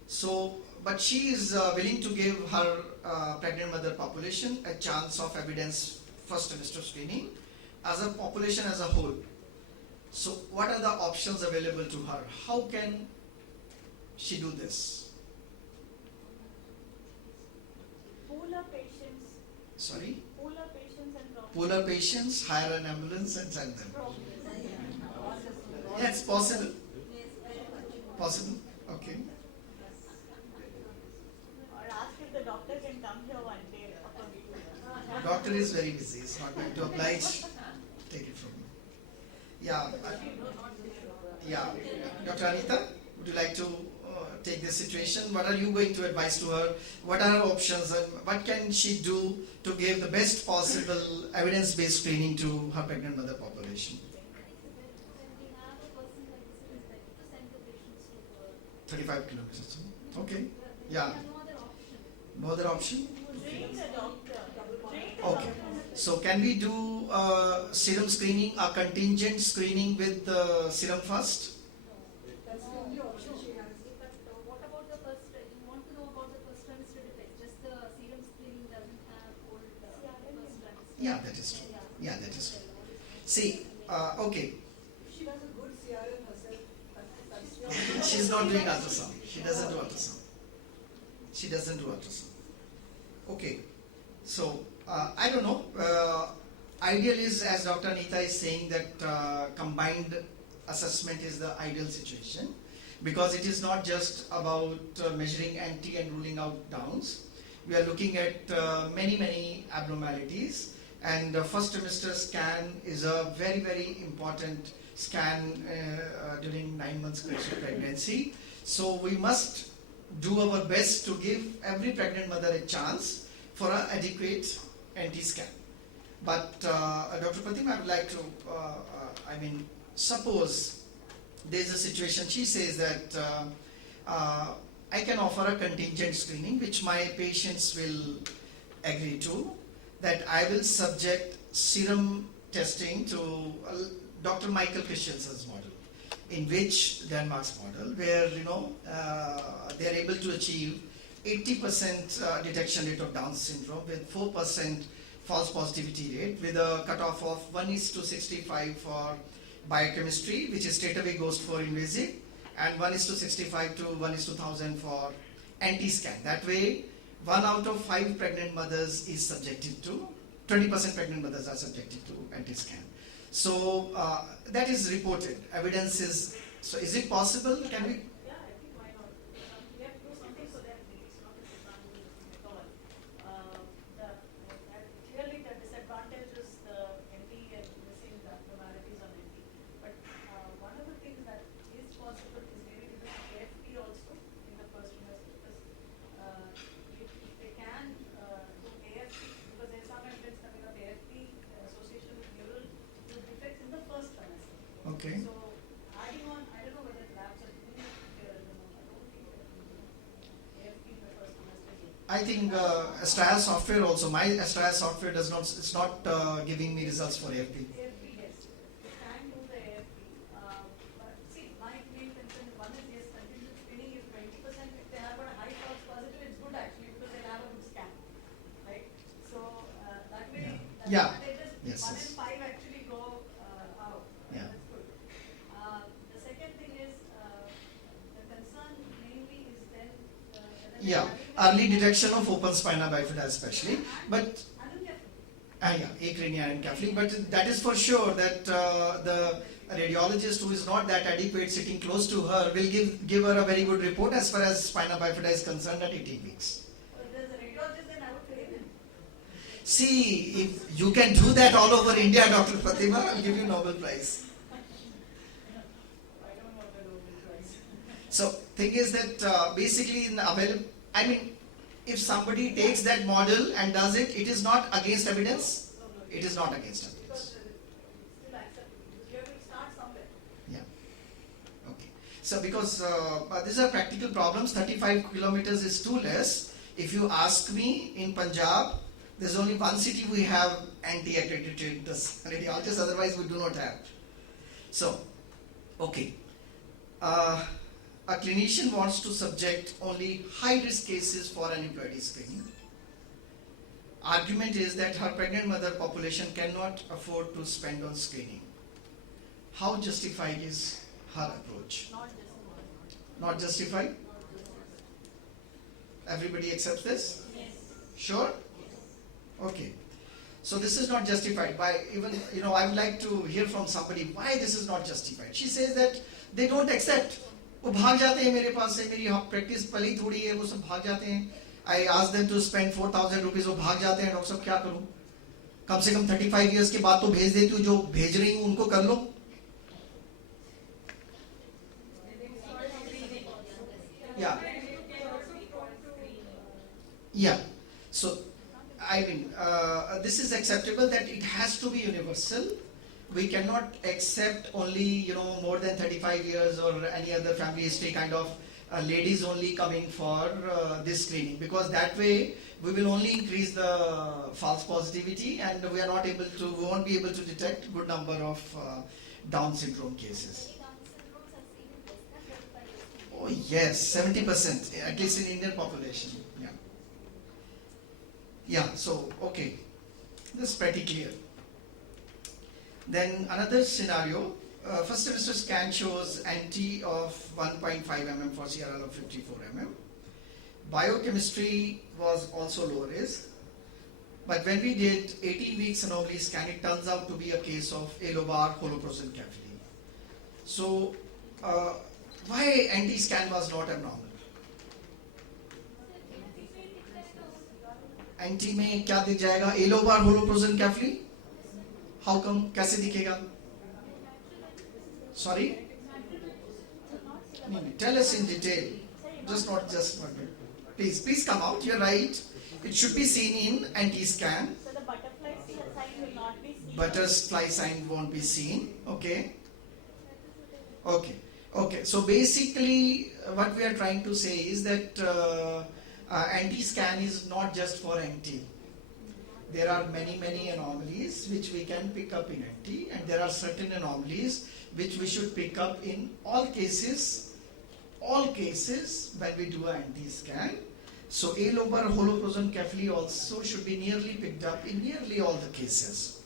so but she is willing to give her pregnant mother population a chance of evidence first trimester screening as a population as a whole. So what are the options available to her? How can she do this? Pool of patients, Sorry? pool of patients and problems. Pull her patients, hire an ambulance and send them. Yeah, it's possible. Possible? Okay. Or ask if the doctor can come here one day. Doctor is very busy. It's not going to oblige. Take it from me. Yeah. Yeah. Dr. Anita, would you like to take this situation? What are you going to advise to her? What are her options and what can she do to give the best possible evidence-based screening to her pregnant mother population? When we have a person like this, it is better to send the patients to 35 kilometers. Okay. we Yeah. have no other option. No other option? Train the doctor. Train the Okay. doctor. So can we do serum screening, a contingent screening with serum first? That's the only option she has. But what about the first, you want to know about the first trimester defects, just the serum screening doesn't have old first trimester. Yeah, that is true. Yeah, that is true. See, okay, If she does a good CRM herself, that's she's not doing ultrasound. She doesn't do ultrasound. She doesn't do ultrasound. Okay, so I don't know. Ideal is, as Dr. Anita is saying, that combined assessment is the ideal situation, because it is not just about measuring anti and ruling out downs. We are looking at many abnormalities, and the first trimester scan is a very important scan during 9 months pregnancy. So we must do our best to give every pregnant mother a chance for an adequate anti-scan. But Dr. Pratim, I would like to, suppose there's a situation, she says that I can offer a contingent screening, which my patients will agree to, that I will subject serum testing to Dr. Michael Christensen's model, in which Denmark's model, where they are able to achieve 80% detection rate of Down syndrome with 4% false positivity rate, with a cutoff of 1:65 for biochemistry, which is straight away goes for invasive, and 1:65 to 1:1000 for anti-scan. That way, 1 out of 5 pregnant mothers is subjected to, 20% pregnant mothers are subjected to anti-scan. So that is reported. Evidence is, so is it possible? Can we? Yeah, I think why not? We have to do something so that it's not that we can't do this at all. Clearly the disadvantage is the NT and missing the abnormalities on NT. But one of the things that is possible is maybe to do AFP also in the first trimester, because if they can do AFP, because there's some evidence coming up AFP association with neural defects in the first trimester. Okay. So adding on, I don't know whether labs are doing it here at the moment. I don't think they're doing AFP in the first trimester yet. I think Astraya software also, my Astraya software does not, it's not giving me results for AFP. AFP, yes. They can do the AFP. But see, my main concern is, one is, yes, contingent screening is 20%. If they have got a high false positive, it's good actually, because they'll have a good scan. Right? So that way, Yeah. Yes, Yes, 1 yes. in 5 actually go out. Yeah. That's good. The second thing is, the concern mainly is then whether Yeah, having early detection of open spina bifida especially, but Unencephalopathy. acrania and Catholic, but that is for sure that the radiologist who is not that adequate sitting close to her will give her a very good report as far as spina bifida is concerned at 18 weeks. If there's a radiologist, then I would pay them. See, if you can do that all over India, Dr. Fatima, I'll give you Nobel Prize. I don't want the Nobel Prize. So, thing is that basically in available, I mean, if somebody takes that model and does it, it is not against evidence. It is not against evidence. Because it's still acceptable. You have to start somewhere. Yeah. Okay. So because these are practical problems, 35 kilometers is too less. If you ask me, in Punjab, there's only one city we have anti-accredited radiologists, otherwise we do not have. So, okay. A clinician wants to subject only high-risk cases for unemployed screening. Argument is that her pregnant mother population cannot afford to spend on screening. How justified is her approach? Not justified? Everybody accepts this? Yes. Sure? Okay. So this is not justified by even, I would like to hear from somebody why this is not justified. She says that they don't accept. वो भाग जाते हैं मेरे पास से, मेरी practice पली थोड़ी है, वो सब भाग जाते हैं. I ask them to spend 4,000 rupees, वो भाग जाते हैं. डॉक्टर साहब क्या करूं? कम से कम 35 years के बाद तो भेज देती हूँ, जो भेज रही हूँ उनको कर लो. Yeah. Yeah. So, I mean, this is acceptable that it has to be universal. We cannot accept only, more than 35 years or any other family history kind of ladies only coming for this screening, because that way we will only increase the false positivity and we won't be able to detect good number of Down syndrome cases. Oh yes, 70%, at least in Indian population. Yeah. Yeah, so, okay. This is pretty clear. Then another scenario, first semester scan shows NT of 1.5 mm for CRL of 54 mm. Biochemistry was also low risk. But when we did 18 weeks anomaly scan, it turns out to be a case of a lobar holoprosencephaly. So, why NT scan was not abnormal? NT में क्या दिख जाएगा? A lobar holoprosencephaly? How come? कैसे दिखेगा? Sorry? Tell us in detail. Just not just one minute. Please come out. You're right. It should be seen in NT scan. So the butterfly sign will not be seen. Butterfly sign won't be seen. Okay. Okay. So basically, what we are trying to say is that NT scan is not just for NT. There are many anomalies which we can pick up in NT, and there are certain anomalies which we should pick up in all cases when we do an NT scan. So A lobar holoprosencephaly also should be nearly picked up in nearly all the cases.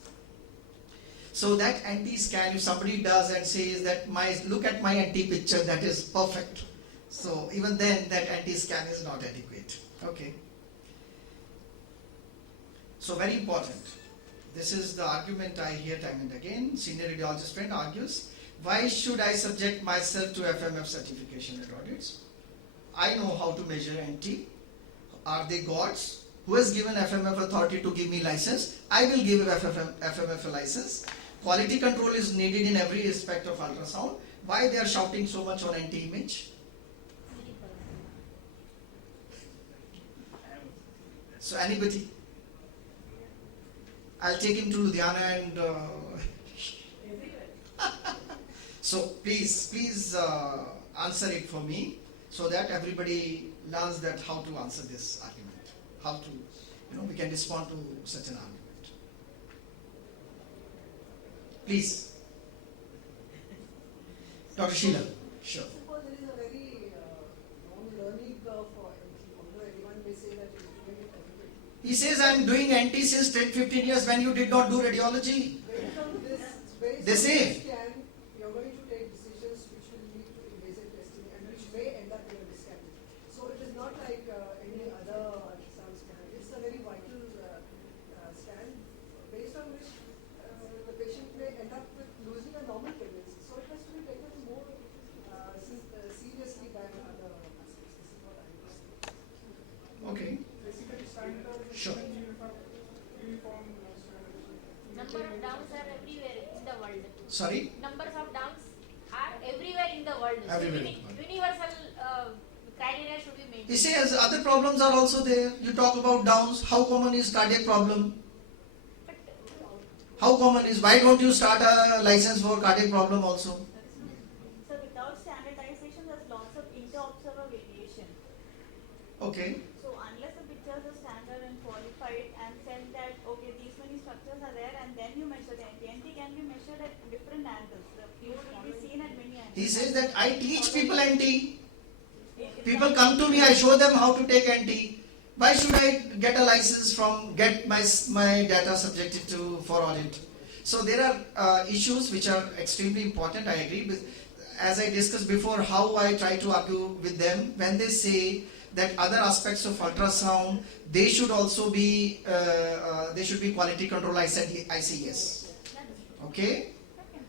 So that NT scan, if somebody does and says that look at my NT picture, that is perfect. So even then that NT scan is not adequate. Okay. So very important. This is the argument I hear time and again. Senior radiologist friend argues, why should I subject myself to FMF certification at audits? I know how to measure NT. Are they gods? Who has given FMF authority to give me license? I will give FMF a license. Quality control is needed in every aspect of ultrasound. Why they are shouting so much on NT image? So anybody? I'll take him to Ludhiana and so please answer it for me, so that everybody learns that how to answer this argument, how to, we can respond to such an argument. Please. Dr. Sheila. Sure. Suppose there is a very long learning curve for NT, although everyone may say that it's doing it adequately. He says, I'm doing NT since 10-15 years when you did not do radiology. Based on this, based They on say. this scan, you're going to take decisions which will lead to invasive testing and which may end up in a miscarriage. So it is not like any other ultrasound scan. It's a very vital scan based on which the patient may end up with losing a normal pregnancy. So it has to be taken more seriously than other aspects. This is what I would say. Okay. Basically, standard Sure. if number of downs are everywhere in the world. Sorry? Numbers of downs are everywhere in the world. Everywhere So in the world. universal criteria should be maintained. You see, as other problems are also there. You talk about downs. How common is cardiac problem? But, How common is? Why don't you start a license for cardiac problem also? So without standardization, there's lots of inter-observer variation. Okay. So unless the pictures are standard and qualified and said that, okay, these many structures are there, and then you measure the NT. NT can be measured at different angles. The fluid will be seen at many angles. He says that I teach people NT. People come to me, I show them how to take NT. Why should I get a license get my data subjected to for audit? So there are issues which are extremely important, I agree. But as I discussed before, how I try to argue with them when they say that other aspects of ultrasound, they should also be, they should be quality control. I say yes. Okay?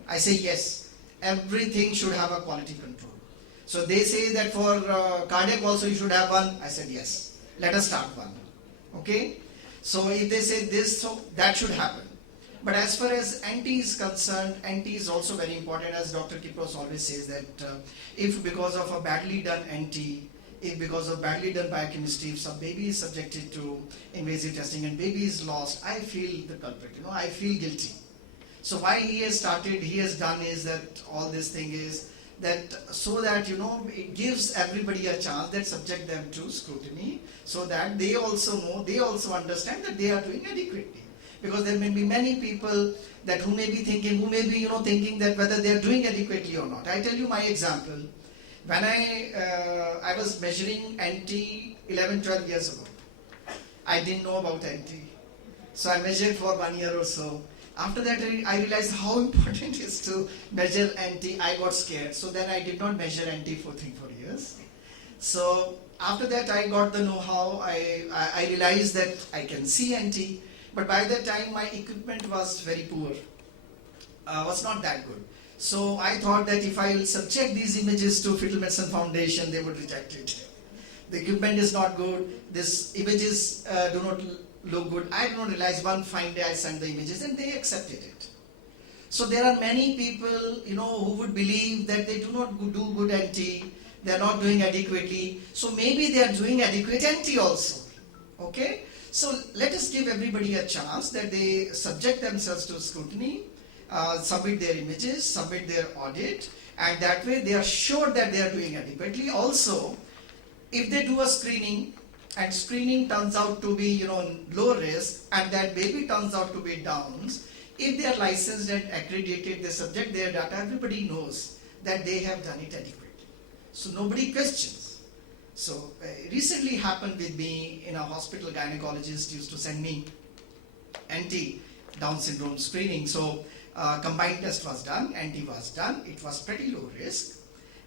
I say yes. Everything should have a quality control. So they say that for cardiac also you should have one. I said yes. Let us start one. Okay? So if they say this, so that should happen. But as far as NT is concerned, NT is also very important, as Dr. Kipros always says that if because of a badly done NT, if because of badly done biochemistry, if some baby is subjected to invasive testing and baby is lost, I feel the culprit, I feel guilty. So why he has done is that all this thing is that so that it gives everybody a chance, that subject them to scrutiny, so that they also know, they also understand that they are doing adequately. Because there may be many people that who may be thinking that whether they are doing adequately or not. I tell you my example. When I was measuring NT 11, 12 years ago, I didn't know about NT. So I measured for 1 year or so. After that, I realized how important it is to measure NT. I got scared. So then I did not measure NT for 3-4 years. So after that, I got the know-how. I realized that I can see NT. But by that time, my equipment was very poor. Was not that good. So I thought that if I will subject these images to Fetal Medicine Foundation, they would reject it. The equipment is not good. These images do not look good. I did not realize one fine day I sent the images and they accepted it. So there are many people, who would believe that they do not do good NT, they are not doing adequately. So maybe they are doing adequate NT also. Okay? So let us give everybody a chance that they subject themselves to scrutiny, submit their images, submit their audit, and that way they are sure that they are doing adequately. Also, if they do a screening, and screening turns out to be low risk, and that baby turns out to be Downs, if they are licensed and accredited, they subject their data, everybody knows that they have done it adequately. So nobody questions. So recently happened with me in a hospital. Gynecologist used to send me NT Down syndrome screening. So combined test was done, NT was done. It was pretty low risk.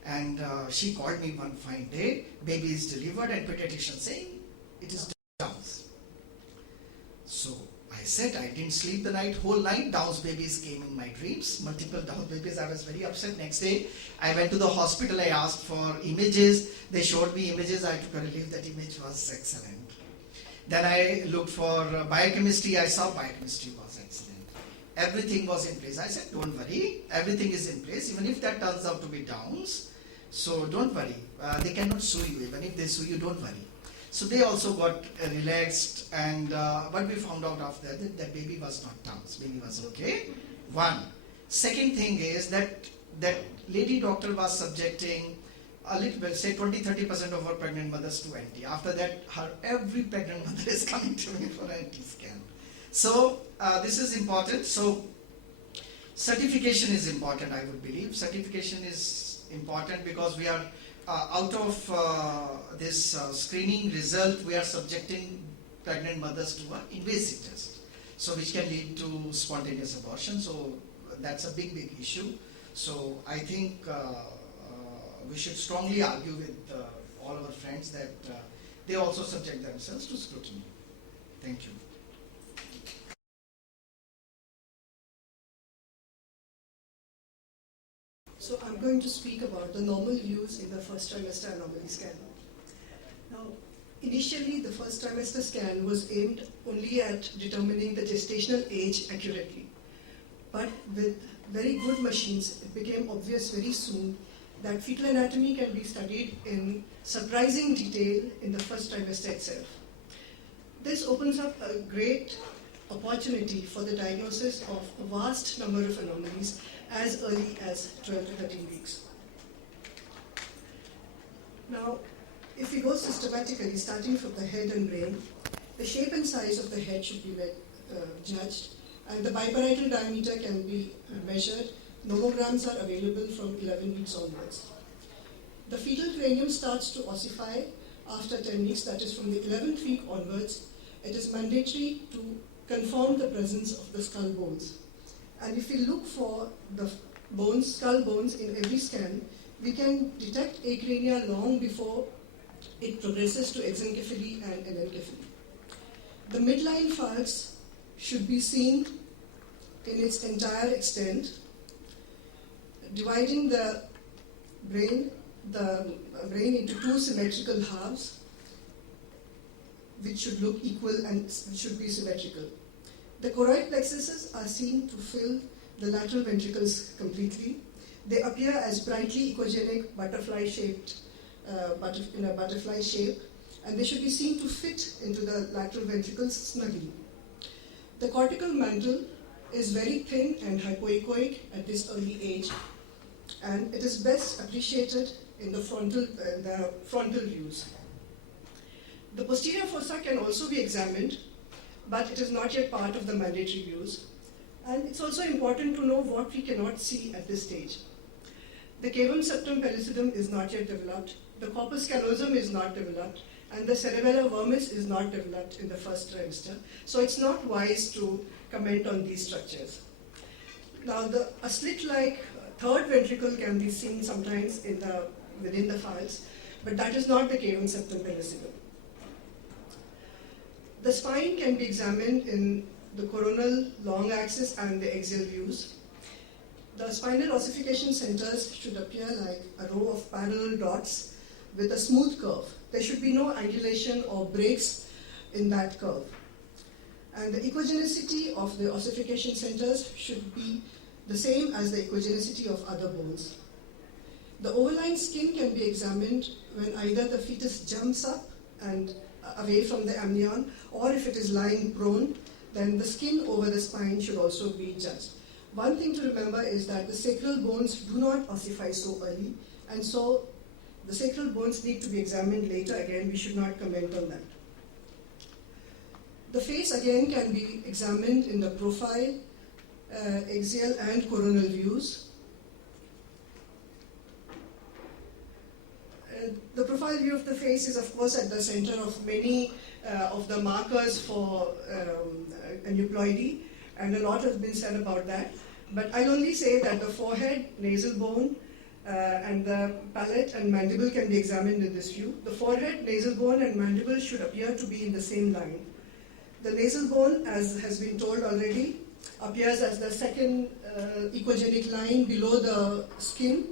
And she called me one fine day, baby is delivered, and pediatrician saying it is Downs. So I said I didn't sleep the whole night. Downs babies came in my dreams, multiple Downs babies. I was very upset. Next day, I went to the hospital. I asked for images. They showed me images. I took a relief. That image was excellent. Then I looked for biochemistry. I saw biochemistry was excellent. Everything was in place. I said, don't worry. Everything is in place. Even if that turns out to be Downs, so don't worry. They cannot sue you. Even if they sue you, don't worry. So they also got relaxed, and what we found out after that baby was not Downs. Baby was okay. One. Second thing is that lady doctor was subjecting a little bit, say 20-30% of her pregnant mothers to NT. After that, every pregnant mother is coming to me for NT scan. So this is important. So certification is important, I would believe. Certification is important because we are out of this screening result, we are subjecting pregnant mothers to an invasive test, so which can lead to spontaneous abortion. So that's a big issue. So I think we should strongly argue with all our friends that they also subject themselves to scrutiny. Thank you. So I'm going to speak about the normal use in the first trimester anomaly scan. Now, initially the first trimester scan was aimed only at determining the gestational age accurately. but with very good machines, it became obvious very soon that fetal anatomy can be studied in surprising detail in the first trimester itself. This opens up a great opportunity for the diagnosis of a vast number of anomalies as early as 12 to 13 weeks. Now, if we go systematically, starting from the head and brain, the shape and size of the head should be judged, and the biparietal diameter can be measured. Nomograms are available from 11 weeks onwards. The fetal cranium starts to ossify after 10 weeks, that is from the 11th week onwards. It is mandatory to confirm the presence of the skull bones. And if we look for the bones, skull bones in every scan, we can detect acrania long before it progresses to exencephaly and anencephaly. The midline falx should be seen in its entire extent, dividing the brain into two symmetrical halves, which should look equal and should be symmetrical. The choroid plexuses are seen to fill the lateral ventricles completely. They appear as brightly echogenic butterfly-shaped, in a butterfly shape, and they should be seen to fit into the lateral ventricles snugly. The cortical mantle is very thin and hypoechoic at this early age, and it is best appreciated in the frontal views. The posterior fossa can also be examined, but it is not yet part of the mandatory views. And it's also important to know what we cannot see at this stage. The cavum septum pellucidum is not yet developed, the corpus callosum is not developed, and the cerebellar vermis is not developed in the first trimester. So it's not wise to comment on these structures. Now, a slit-like third ventricle can be seen sometimes within the falx, but that is not the cavum septum pellucidum. The spine can be examined in the coronal long axis and the axial views. The spinal ossification centers should appear like a row of parallel dots with a smooth curve. There should be no angulation or breaks in that curve. And the echogenicity of the ossification centers should be the same as the echogenicity of other bones. The overlying skin can be examined when either the fetus jumps up and away from the amnion, or if it is lying prone, then the skin over the spine should also be judged. One thing to remember is that the sacral bones do not ossify so early, and so the sacral bones need to be examined later. Again, we should not comment on that. The face again can be examined in the profile, axial and coronal views. The profile view of the face is, of course, at the center of many of the markers for aneuploidy, and a lot has been said about that. But I'll only say that the forehead, nasal bone, and the palate and mandible can be examined in this view. The forehead, nasal bone, and mandible should appear to be in the same line. The nasal bone, as has been told already, appears as the second echogenic line below the skin.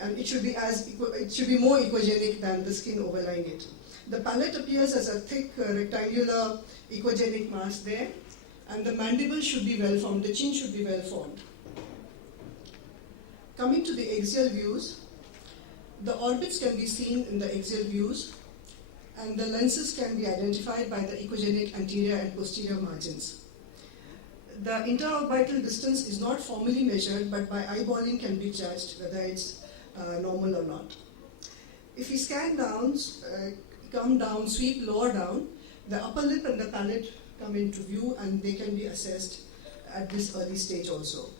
And it should be more echogenic than the skin overlying it. The palate appears as a thick rectangular echogenic mass there, and the mandible should be well formed, the chin should be well formed. Coming to the axial views, the orbits can be seen in the axial views, and the lenses can be identified by the echogenic anterior and posterior margins. The interorbital distance is not formally measured, but by eyeballing can be judged whether it's normal or not. If we scan down, come down, sweep lower down, the upper lip and the palate come into view, and they can be assessed at this early stage also.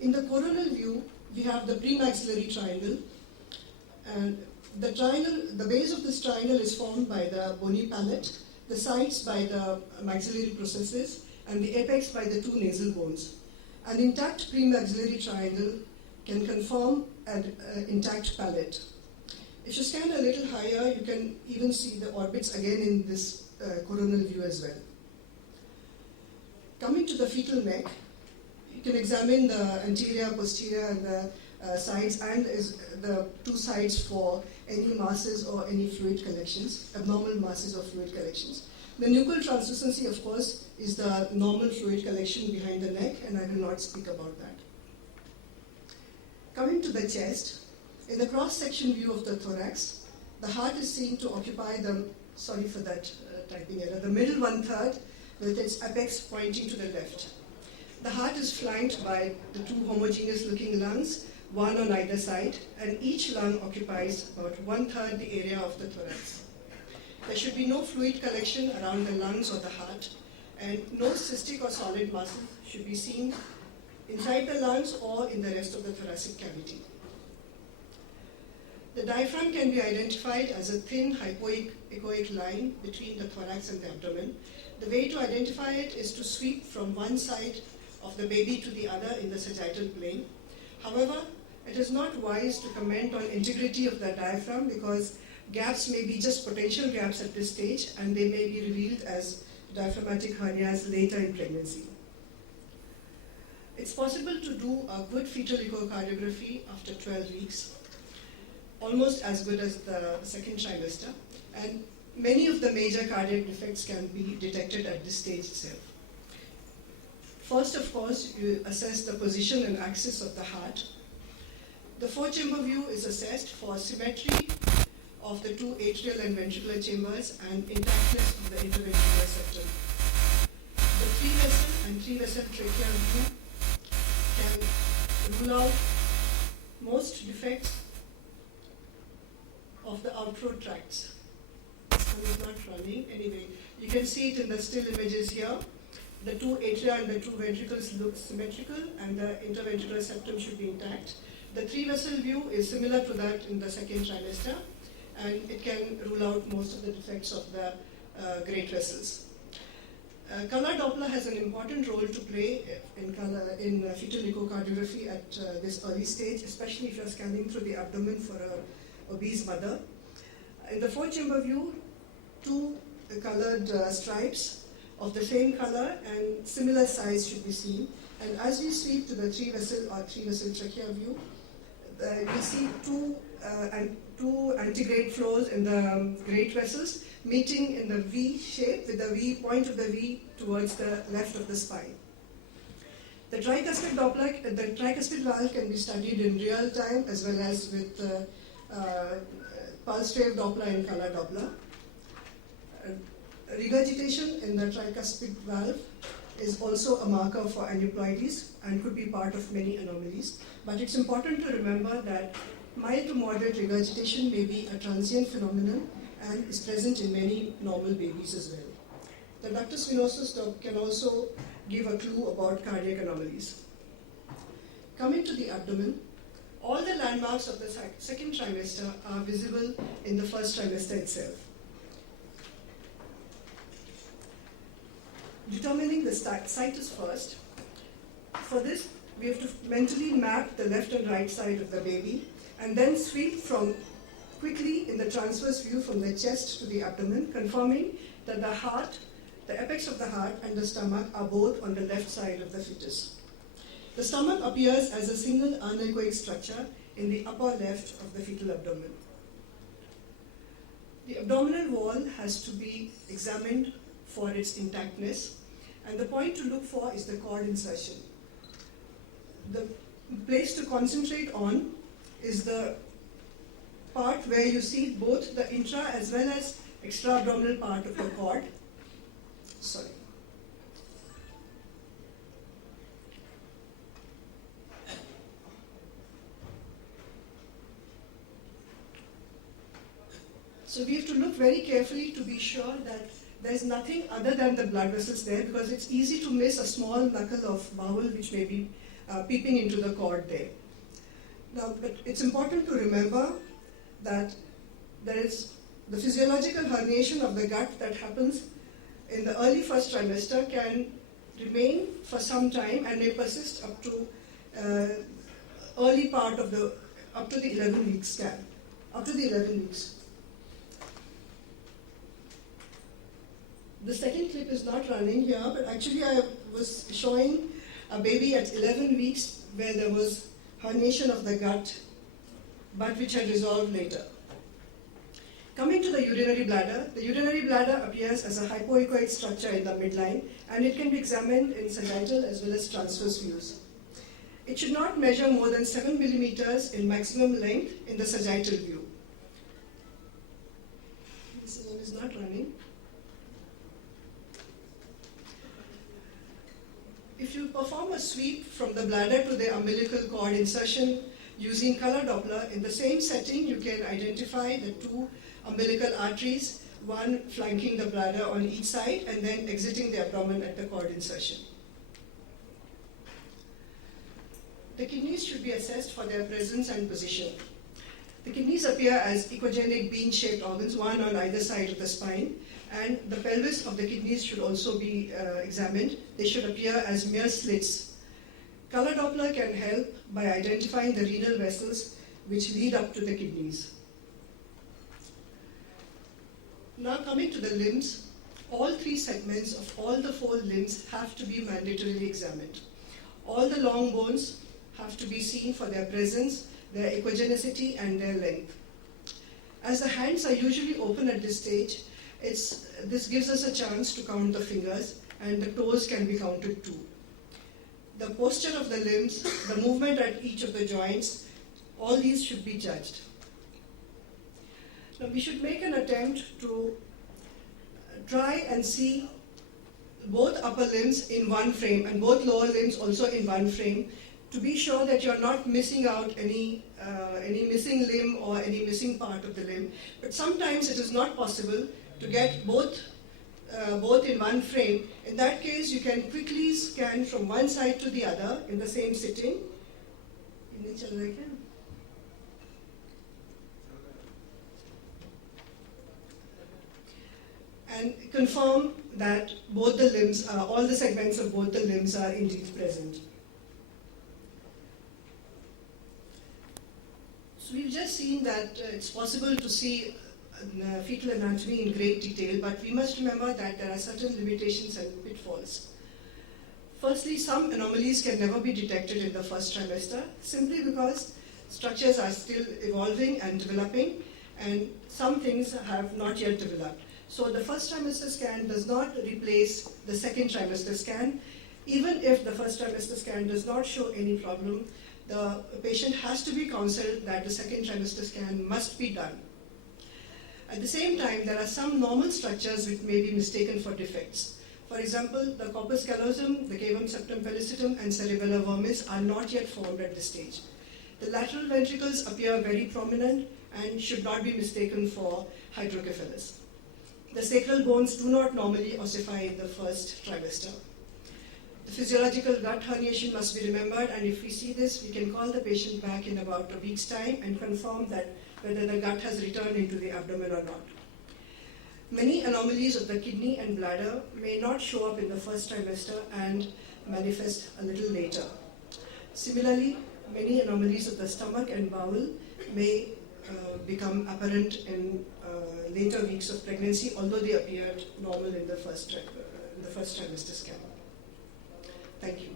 In the coronal view, we have the premaxillary triangle, and the base of this triangle is formed by the bony palate, the sides by the maxillary processes, and the apex by the two nasal bones. An intact premaxillary triangle can confirm an intact palate. If you scan a little higher, you can even see the orbits again in this coronal view as well. Coming to the fetal neck, you can examine the anterior, posterior, and the sides, and the two sides for any masses or any fluid collections, abnormal masses or fluid collections. The nuchal translucency, of course, is the normal fluid collection behind the neck, and I will not speak about that. Coming to the chest, in the cross-section view of the thorax, the heart is seen to occupy the, sorry for that typing error, the middle one-third with its apex pointing to the left. The heart is flanked by the two homogeneous-looking lungs, one on either side, and each lung occupies about one-third the area of the thorax. There should be no fluid collection around the lungs or the heart, and no cystic or solid muscle should be seen inside the lungs or in the rest of the thoracic cavity. The diaphragm can be identified as a thin hypoechoic line between the thorax and the abdomen. The way to identify it is to sweep from one side of the baby to the other in the sagittal plane. However, it is not wise to comment on integrity of the diaphragm because gaps may be just potential gaps at this stage and they may be revealed as diaphragmatic hernias later in pregnancy. It's possible to do a good fetal echocardiography after 12 weeks, almost as good as the second trimester, and many of the major cardiac defects can be detected at this stage itself. First, of course, you assess the position and axis of the heart. The four-chamber view is assessed for symmetry of the two atrial and ventricular chambers and intactness of the interventricular septum. The three-vessel and three-vessel trachea view can rule out most defects of the outflow tracts. This one is not running. Anyway, you can see it in the still images here. The two atria and the two ventricles look symmetrical and the interventricular septum should be intact. The three-vessel view is similar to that in the second trimester, and it can rule out most of the defects of the great vessels. Color Doppler has an important role to play in fetal echocardiography at this early stage, especially if you're scanning through the abdomen for an obese mother. In the four-chamber view, two colored stripes of the same color and similar size should be seen. And as we sweep to the three-vessel or three-vessel trachea view, we see two antegrade flows in the great vessels meeting in the V shape with the V point of the V towards the left of the spine. The tricuspid Doppler, the tricuspid valve can be studied in real time as well as with pulse wave Doppler and color Doppler. Regurgitation in the tricuspid valve is also a marker for aneuploidies and could be part of many anomalies. But it's important to remember that mild to moderate regurgitation may be a transient phenomenon and is present in many normal babies as well. The ductus venosus can also give a clue about cardiac anomalies. Coming to the abdomen, all the landmarks of the second trimester are visible in the first trimester itself. Determining the situs first. For this, we have to mentally map the left and right side of the baby and then sweep from quickly in the transverse view from the chest to the abdomen, confirming that the heart, the apex of the heart and the stomach are both on the left side of the fetus. The stomach appears as a single anechoic structure in the upper left of the fetal abdomen. The abdominal wall has to be examined for its intactness, and the point to look for is the cord insertion. The place to concentrate on is the part where you see both the intra as well as extra-abdominal part of the cord. Sorry. So we have to look very carefully to be sure that there's nothing other than the blood vessels there, because it's easy to miss a small knuckle of bowel which may be peeping into the cord there. Now, but it's important to remember that there is the physiological herniation of the gut that happens in the early first trimester can remain for some time and may persist up to early part of the, up to the 11 week scan, up to the 11 weeks. The second clip is not running here, but actually I was showing a baby at 11 weeks where there was herniation of the gut, but which had resolved later. Coming to the urinary bladder. The urinary bladder appears as a hypoechoic structure in the midline, and it can be examined in sagittal as well as transverse views. It should not measure more than 7 millimeters in maximum length in the sagittal view. This one is not running. If you perform a sweep from the bladder to the umbilical cord insertion using color Doppler, in the same setting you can identify the two umbilical arteries, one flanking the bladder on each side and then exiting the abdomen at the cord insertion. The kidneys should be assessed for their presence and position. The kidneys appear as echogenic bean-shaped organs, one on either side of the spine, and the pelvis of the kidneys should also be examined. They should appear as mere slits. Color Doppler can help by identifying the renal vessels which lead up to the kidneys. Now coming to the limbs, all three segments of all the four limbs have to be mandatorily examined. All the long bones have to be seen for their presence, their echogenicity, and their length. As the hands are usually open at this stage, this gives us a chance to count the fingers, and the toes can be counted too. The posture of the limbs, the movement at each of the joints, all these should be judged. Now we should make an attempt to try and see both upper limbs in one frame and both lower limbs also in one frame, to be sure that you're not missing out any missing limb or any missing part of the limb. But sometimes it is not possible to get both in one frame. In that case, you can quickly scan from one side to the other in the same sitting. And confirm that both the limbs, all the segments of both the limbs are indeed present. So we've just seen that it's possible to see fetal anatomy in great detail, but we must remember that there are certain limitations and pitfalls. Firstly, some anomalies can never be detected in the first trimester, simply because structures are still evolving and developing, and some things have not yet developed. So the first trimester scan does not replace the second trimester scan. Even if the first trimester scan does not show any problem, the patient has to be counseled that the second trimester scan must be done. At the same time, there are some normal structures which may be mistaken for defects. For example, the corpus callosum, the cavum septum pellucidum, and cerebellar vermis are not yet formed at this stage. The lateral ventricles appear very prominent and should not be mistaken for hydrocephalus. The sacral bones do not normally ossify in the first trimester. The physiological gut herniation must be remembered, and if we see this, we can call the patient back in about a week's time and confirm that whether the gut has returned into the abdomen or not. Many anomalies of the kidney and bladder may not show up in the first trimester and manifest a little later. Similarly, many anomalies of the stomach and bowel may become apparent in later weeks of pregnancy, although they appeared normal in the first trimester scan. Thank you.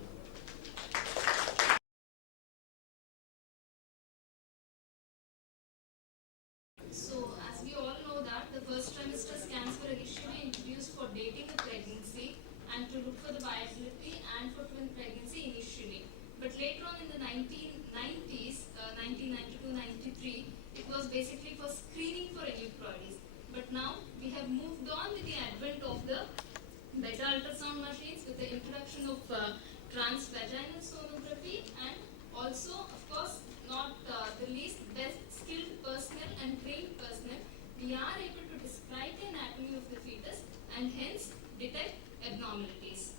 So, as we all know that the first trimester scans were initially introduced for dating a pregnancy and to look for the viability and for twin pregnancy initially. But later on in the 1990s, 1992-93, it was basically for screening for aneuploidies. But now we have moved on with the advent of the beta ultrasound machines, with the introduction of transvaginal sonography, and also, of course, not the least best skilled personnel and trained personnel, we are able to describe the anatomy of the fetus and hence detect abnormalities.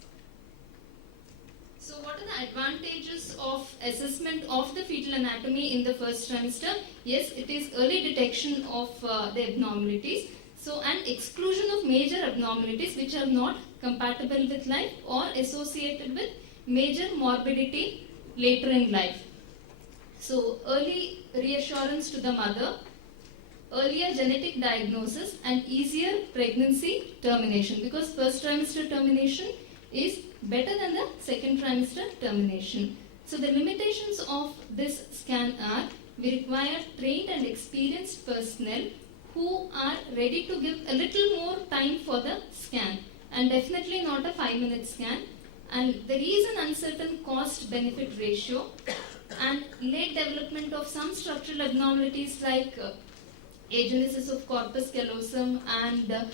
So what are the advantages of assessment of the fetal anatomy in the first trimester? Yes, it is early detection of the abnormalities. So, and exclusion of major abnormalities which are not compatible with life or associated with major morbidity later in life. So, early reassurance to the mother, earlier genetic diagnosis, and easier pregnancy termination, because first trimester termination is better than the second trimester termination. So, the limitations of this scan are: we require trained and experienced personnel who are ready to give a little more time for the scan, and definitely not a 5-minute scan. And there is an uncertain cost-benefit ratio and late development of some structural abnormalities like agenesis of corpus callosum and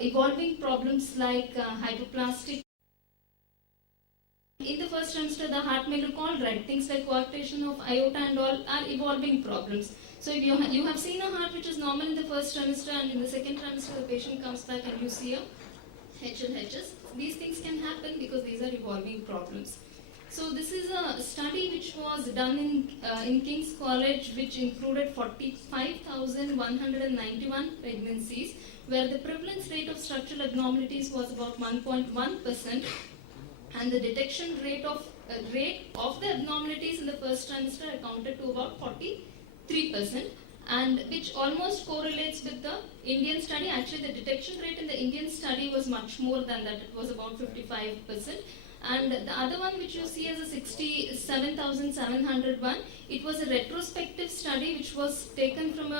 evolving problems like hydroplastic. In the first trimester, the heart may look all right. Things like coarctation of aorta and all are evolving problems. So if you have seen a heart which is normal in the first trimester, and in the second trimester the patient comes back and you see a HLHs, these things can happen because these are evolving problems. So this is a study which was done in King's College, which included 45,191 pregnancies, where the prevalence rate of structural abnormalities was about 1.1%, and the detection rate of the abnormalities in the first trimester accounted to about 43%, and which almost correlates with the Indian study. Actually, the detection rate in the Indian study was much more than that. It was about 55%. And the other one which you see as a 67,701, it was a retrospective study which was taken from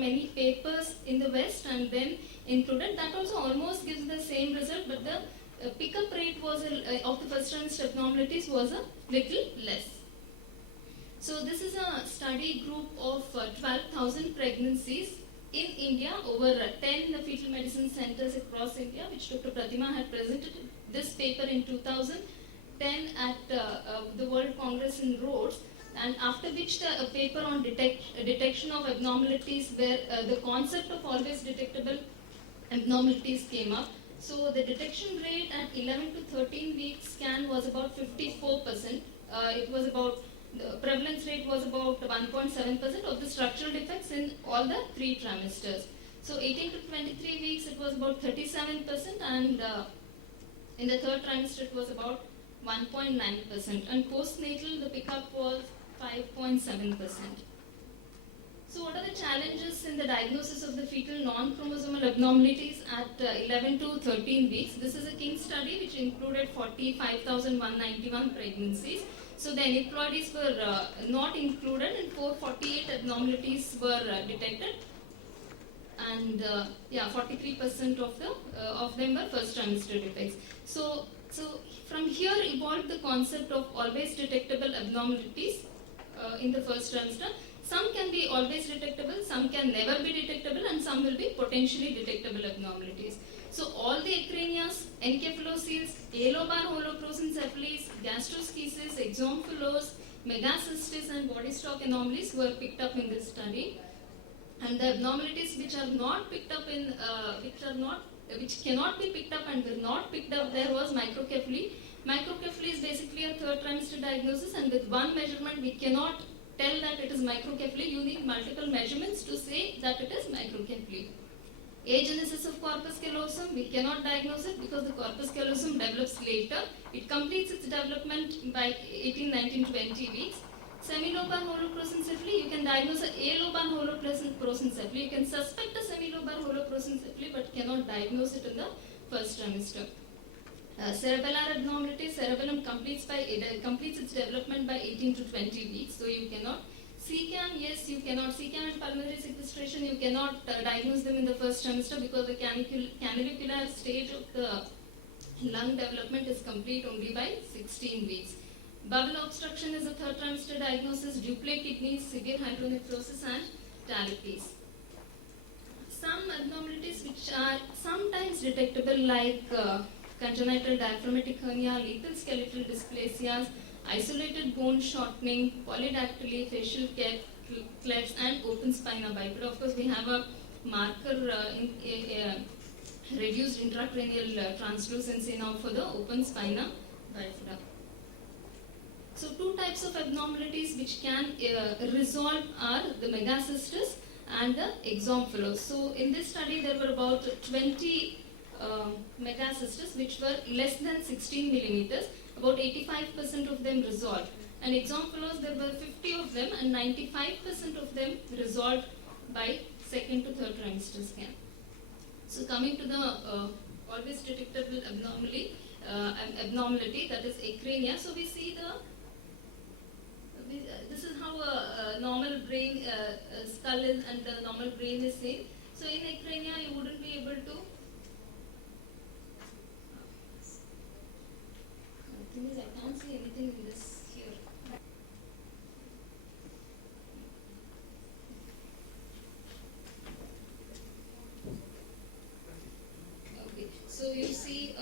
many papers in the West and then included. That also almost gives the same result, but the pickup rate was of the first trimester abnormalities was a little less. So this is a study group of 12,000 pregnancies in India over 10 fetal medicine centers across India, which Dr. Pratima had presented this paper in 2010 at the World Congress in Rhodes, and after which the paper on detection of abnormalities, where the concept of always detectable abnormalities came up. So the detection rate at 11 to 13 weeks scan was about 54%. It was about, the prevalence rate was about 1.7% of the structural defects in all the 3 trimesters. So 18 to 23 weeks it was about 37%, and in the 3rd trimester it was about 1.9%, and postnatal the pickup was 5.7%. So what are the challenges in the diagnosis of the fetal non-chromosomal abnormalities at 11 to 13 weeks? This is a King study which included 45,191 pregnancies. So the aneuploidies were not included, and 448 abnormalities were detected, and 43% of them were first trimester defects. So from here evolved the concept of always detectable abnormalities in the first trimester. Some can be always detectable, some can never be detectable, and some will be potentially detectable abnormalities. So all the acranias, encephaloceles, alobar holoprosencephalies, gastroschisis, exomphalos, megacystis, and body stalk anomalies were picked up in this study. And the abnormalities which are not picked up which cannot be picked up and were not picked up, there was microcephaly. Microcephaly is basically a 3rd trimester diagnosis, and with one measurement we cannot tell that it is microcephaly. You need multiple measurements to say that it is microcephaly. Agenesis of corpus callosum, we cannot diagnose it because the corpus callosum develops later. It completes its development by 18, 19, 20 weeks. Semilobar holoprosencephaly, you can diagnose a lobar holoprosencephaly. You can suspect a semilobar holoprosencephaly but cannot diagnose it in the first trimester. Cerebellar abnormality, cerebellum completes its development by 18 to 20 weeks, so you cannot. CCAM, yes, you cannot. CCAM and pulmonary sequestration, you cannot diagnose them in the first trimester because the canalicular stage of the lung development is complete only by 16 weeks. Bowel obstruction is a 3rd trimester diagnosis, duplicate kidneys, severe hydronephrosis, and talipes. Some abnormalities which are sometimes detectable, like congenital diaphragmatic hernia, lethal skeletal dysplasias, isolated bone shortening, polydactyly, facial clefts, and open spina bifida. Of course, we have a marker reduced intracranial translucency now for the open spina bifida. So 2 types of abnormalities which can resolve are the megacystis and the exomphalos. So in this study there were about 20 megacystis which were less than 16 millimeters. About 85% of them resolved. And exomphalos, there were 50 of them, and 95% of them resolved by 2nd to 3rd trimester scan. So coming to the always detectable abnormality, that is acrania. So we see this is how a normal brain skull is and the normal brain is seen. So in acrania, you wouldn't be able to. The thing is, I can't see anything in this here. Okay, so you see,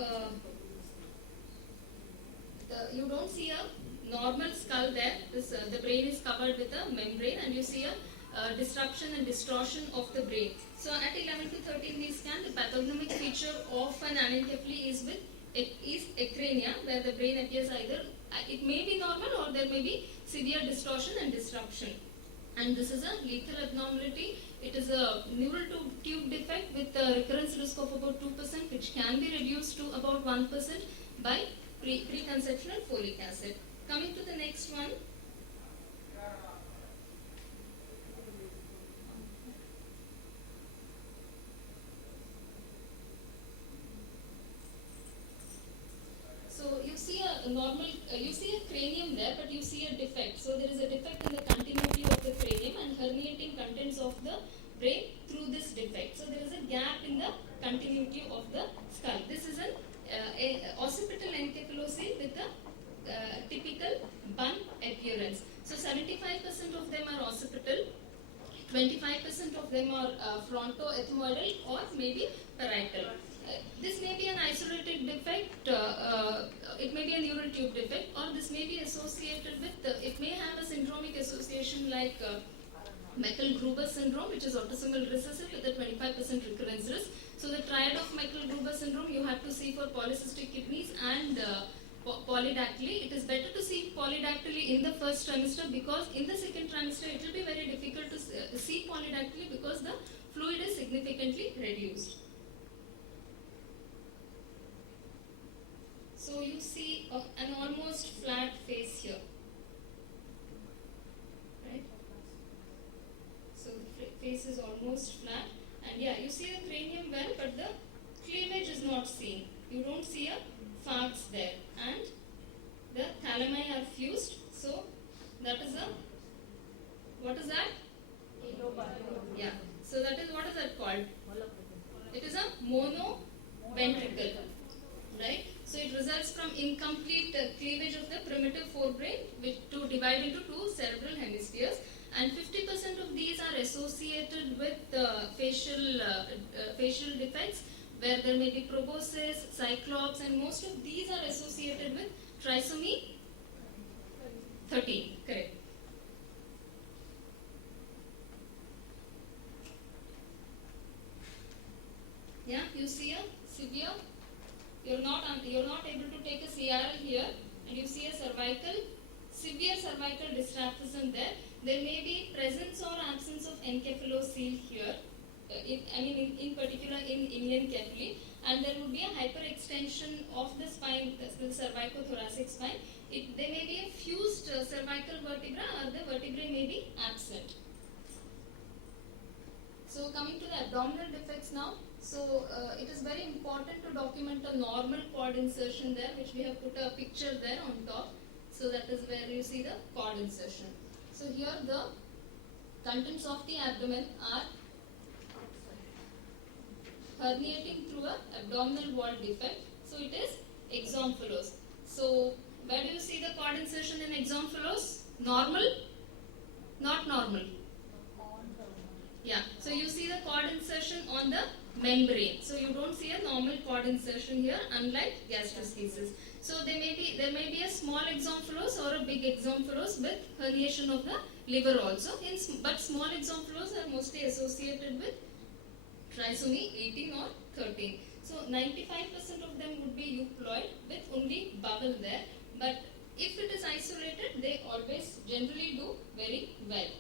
you don't see a normal skull there. The brain is covered with a membrane, and you see a disruption and distortion of the brain. So at 11 to 13 we scan, the pathognomic feature of an anencephaly is acrania, where the brain appears either, it may be normal or there may be severe distortion and disruption. And this is a lethal abnormality. It is a neural tube defect with a recurrence risk of about 2%, which can be reduced to about 1% by preconceptional folic acid. Coming to the next one. So you see a normal, you see a cranium there, but you see a defect. So there is a defect in the continuity of the cranium and herniating contents of the brain through this defect. So there is a gap in the continuity of the skull. This is an occipital encephalocele with a typical bun appearance. So 75% of them are occipital, 25% of them are frontoethmoidal or maybe parietal. This may be an isolated defect, it may be a neural tube defect, or this may be associated with, it may have a syndromic association like Meckel-Gruber syndrome, which is autosomal recessive with a 25% recurrence risk. So the triad of Meckel-Gruber syndrome you have to see for polycystic kidneys and polydactyly. It is better to see polydactyly in the first trimester, because in the second trimester it will be very difficult to see polydactyly because the fluid is significantly reduced. So you see an almost flat face here, right? So the face is almost flat, and yeah, you see the cranium well, but the cleavage is not seen. You don't see a farx there, and the thalami are fused. So that is a, what is that? Yeah. So that is, what is that called? It is a monoventricle, right? So it results from incomplete cleavage of the primitive forebrain to divide into two cerebral hemispheres, and 50% of these are associated with facial defects, where there may be proboscis, cyclops, and most of these are associated with trisomy 13. Correct. Yeah, you see a severe. You're not able to take a CRL here, and you see a severe cervical dystrophism there. There may be presence or absence of encephalocele here, in particular in iliencephaly, and there would be a hyperextension of the spine, the cervicothoracic spine. There may be a fused cervical vertebra, or the vertebrae may be absent. So coming to the abdominal defects now. So it is very important to document a normal cord insertion there, which we have put a picture there on top. So that is where you see the cord insertion. So here the contents of the abdomen are herniating through a abdominal wall defect. So it is exomphalose. So where do you see the cord insertion in exomphalose? Normal? Not normal. Yeah. So you see the cord insertion on the membrane. So you don't see a normal cord insertion here, unlike gastroschisis. So there may be a small exomphalose or a big exomphalose with herniation of the liver also. But small exomphalose are mostly associated with trisomy 18 or 13. So 95% of them would be euploid with only bubble there. But if it is isolated, they always generally do very well.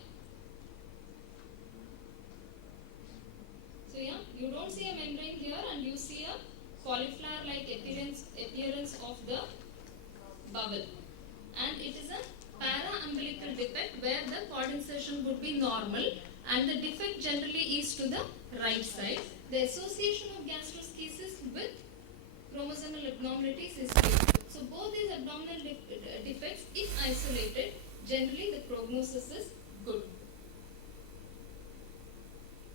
So yeah, you don't see a membrane here, and you see a cauliflower-like appearance of the bubble. And it is a para-umbilical defect where the cord insertion would be normal, and the defect generally is to the right side. The association of gastroschisis with chromosomal abnormalities is good. So both these abdominal defects, if isolated, generally the prognosis is good.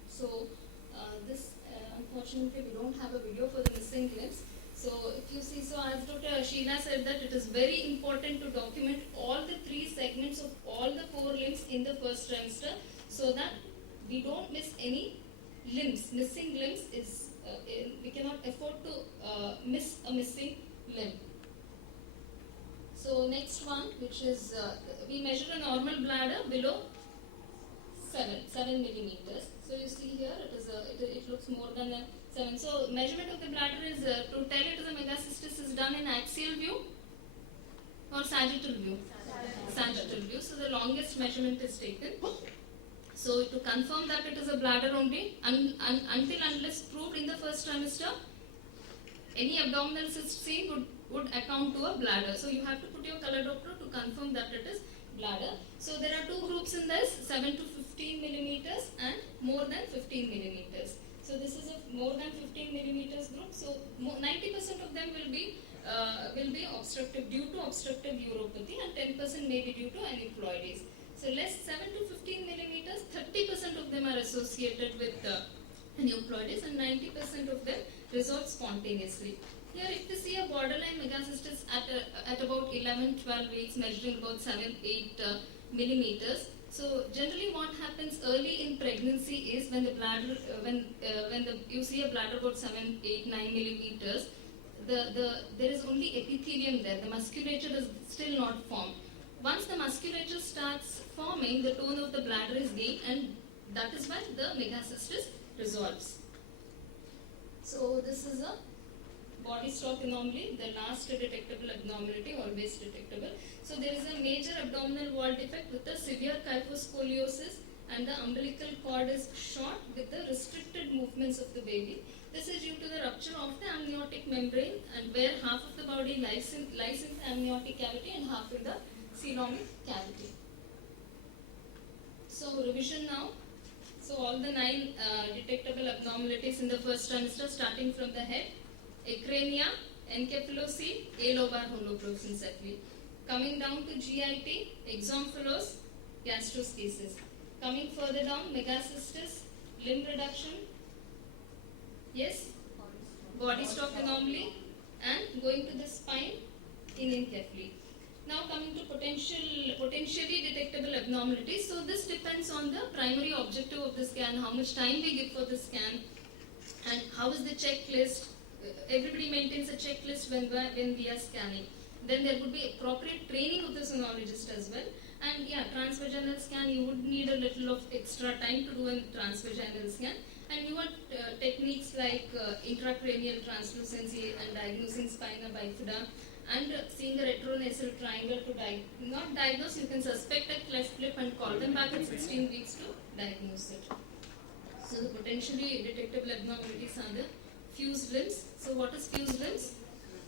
So unfortunately we don't have a video for the missing limbs. So if you see, so as Dr. Sheila said that it is very important to document all the 3 segments of all the 4 limbs in the first trimester so that we don't miss any limbs. Missing limbs is, we cannot afford to miss a missing limb. So next one, which is, we measure a normal bladder below 7 millimeters. So you see here, it looks more than a 7. So measurement of the bladder is, to tell it is a megacystis is done in axial view or sagittal view? Sagittal view. So the longest measurement is taken. So to confirm that it is a bladder only, until unless proved in the first trimester, any abdominal cyst seen would account to a bladder. So you have to put your color doctor to confirm that it is bladder. So there are 2 groups in this, 7 to 15 millimeters and more than 15 millimeters. So this is a more than 15 millimeters group. So 90% of them will be obstructive due to obstructive uropathy and 10% may be due to aneuploidies. So less 7 to 15 millimeters, 30% of them are associated with aneuploidies and 90% of them resolve spontaneously. Here if you see a borderline megacystis at about 11-12 weeks measuring about 7-8 millimeters. So generally what happens early in pregnancy is when the bladder, you see a bladder about 7, 8, 9 millimeters, there is only epithelium there, the musculature is still not formed. Once the musculature starts forming, the tone of the bladder is gained and that is when the megacystis resolves. So this is a body stalk anomaly, the last detectable abnormality, always detectable. So there is a major abdominal wall defect with a severe kyphoscoliosis and the umbilical cord is short with the restricted movements of the baby. This is due to the rupture of the amniotic membrane and where half of the body lies in the amniotic cavity and half in the coelomic cavity. So revision now. So all the 9 detectable abnormalities in the first trimester starting from the head. Acrania, encephalocele, A-lobar holoprosencephaly. Coming down to GIT, exomphalos, gastroschisis. Coming further down, megacystis, limb reduction, yes, body stalk anomaly, and going to the spine, anencephaly. Now coming to potentially detectable abnormalities. So this depends on the primary objective of the scan, how much time we give for the scan, and how is the checklist. Everybody maintains a checklist when we are scanning. Then there would be appropriate training of the sonologist as well. And yeah, transvaginal scan, you would need a little of extra time to do a transvaginal scan. And newer techniques like intracranial translucency and diagnosing spina bifida and seeing the retronasal triangle to not diagnose, you can suspect a cleft lip and call them back at 16 weeks to diagnose it. So the potentially detectable abnormalities are the fused limbs. So what is fused limbs?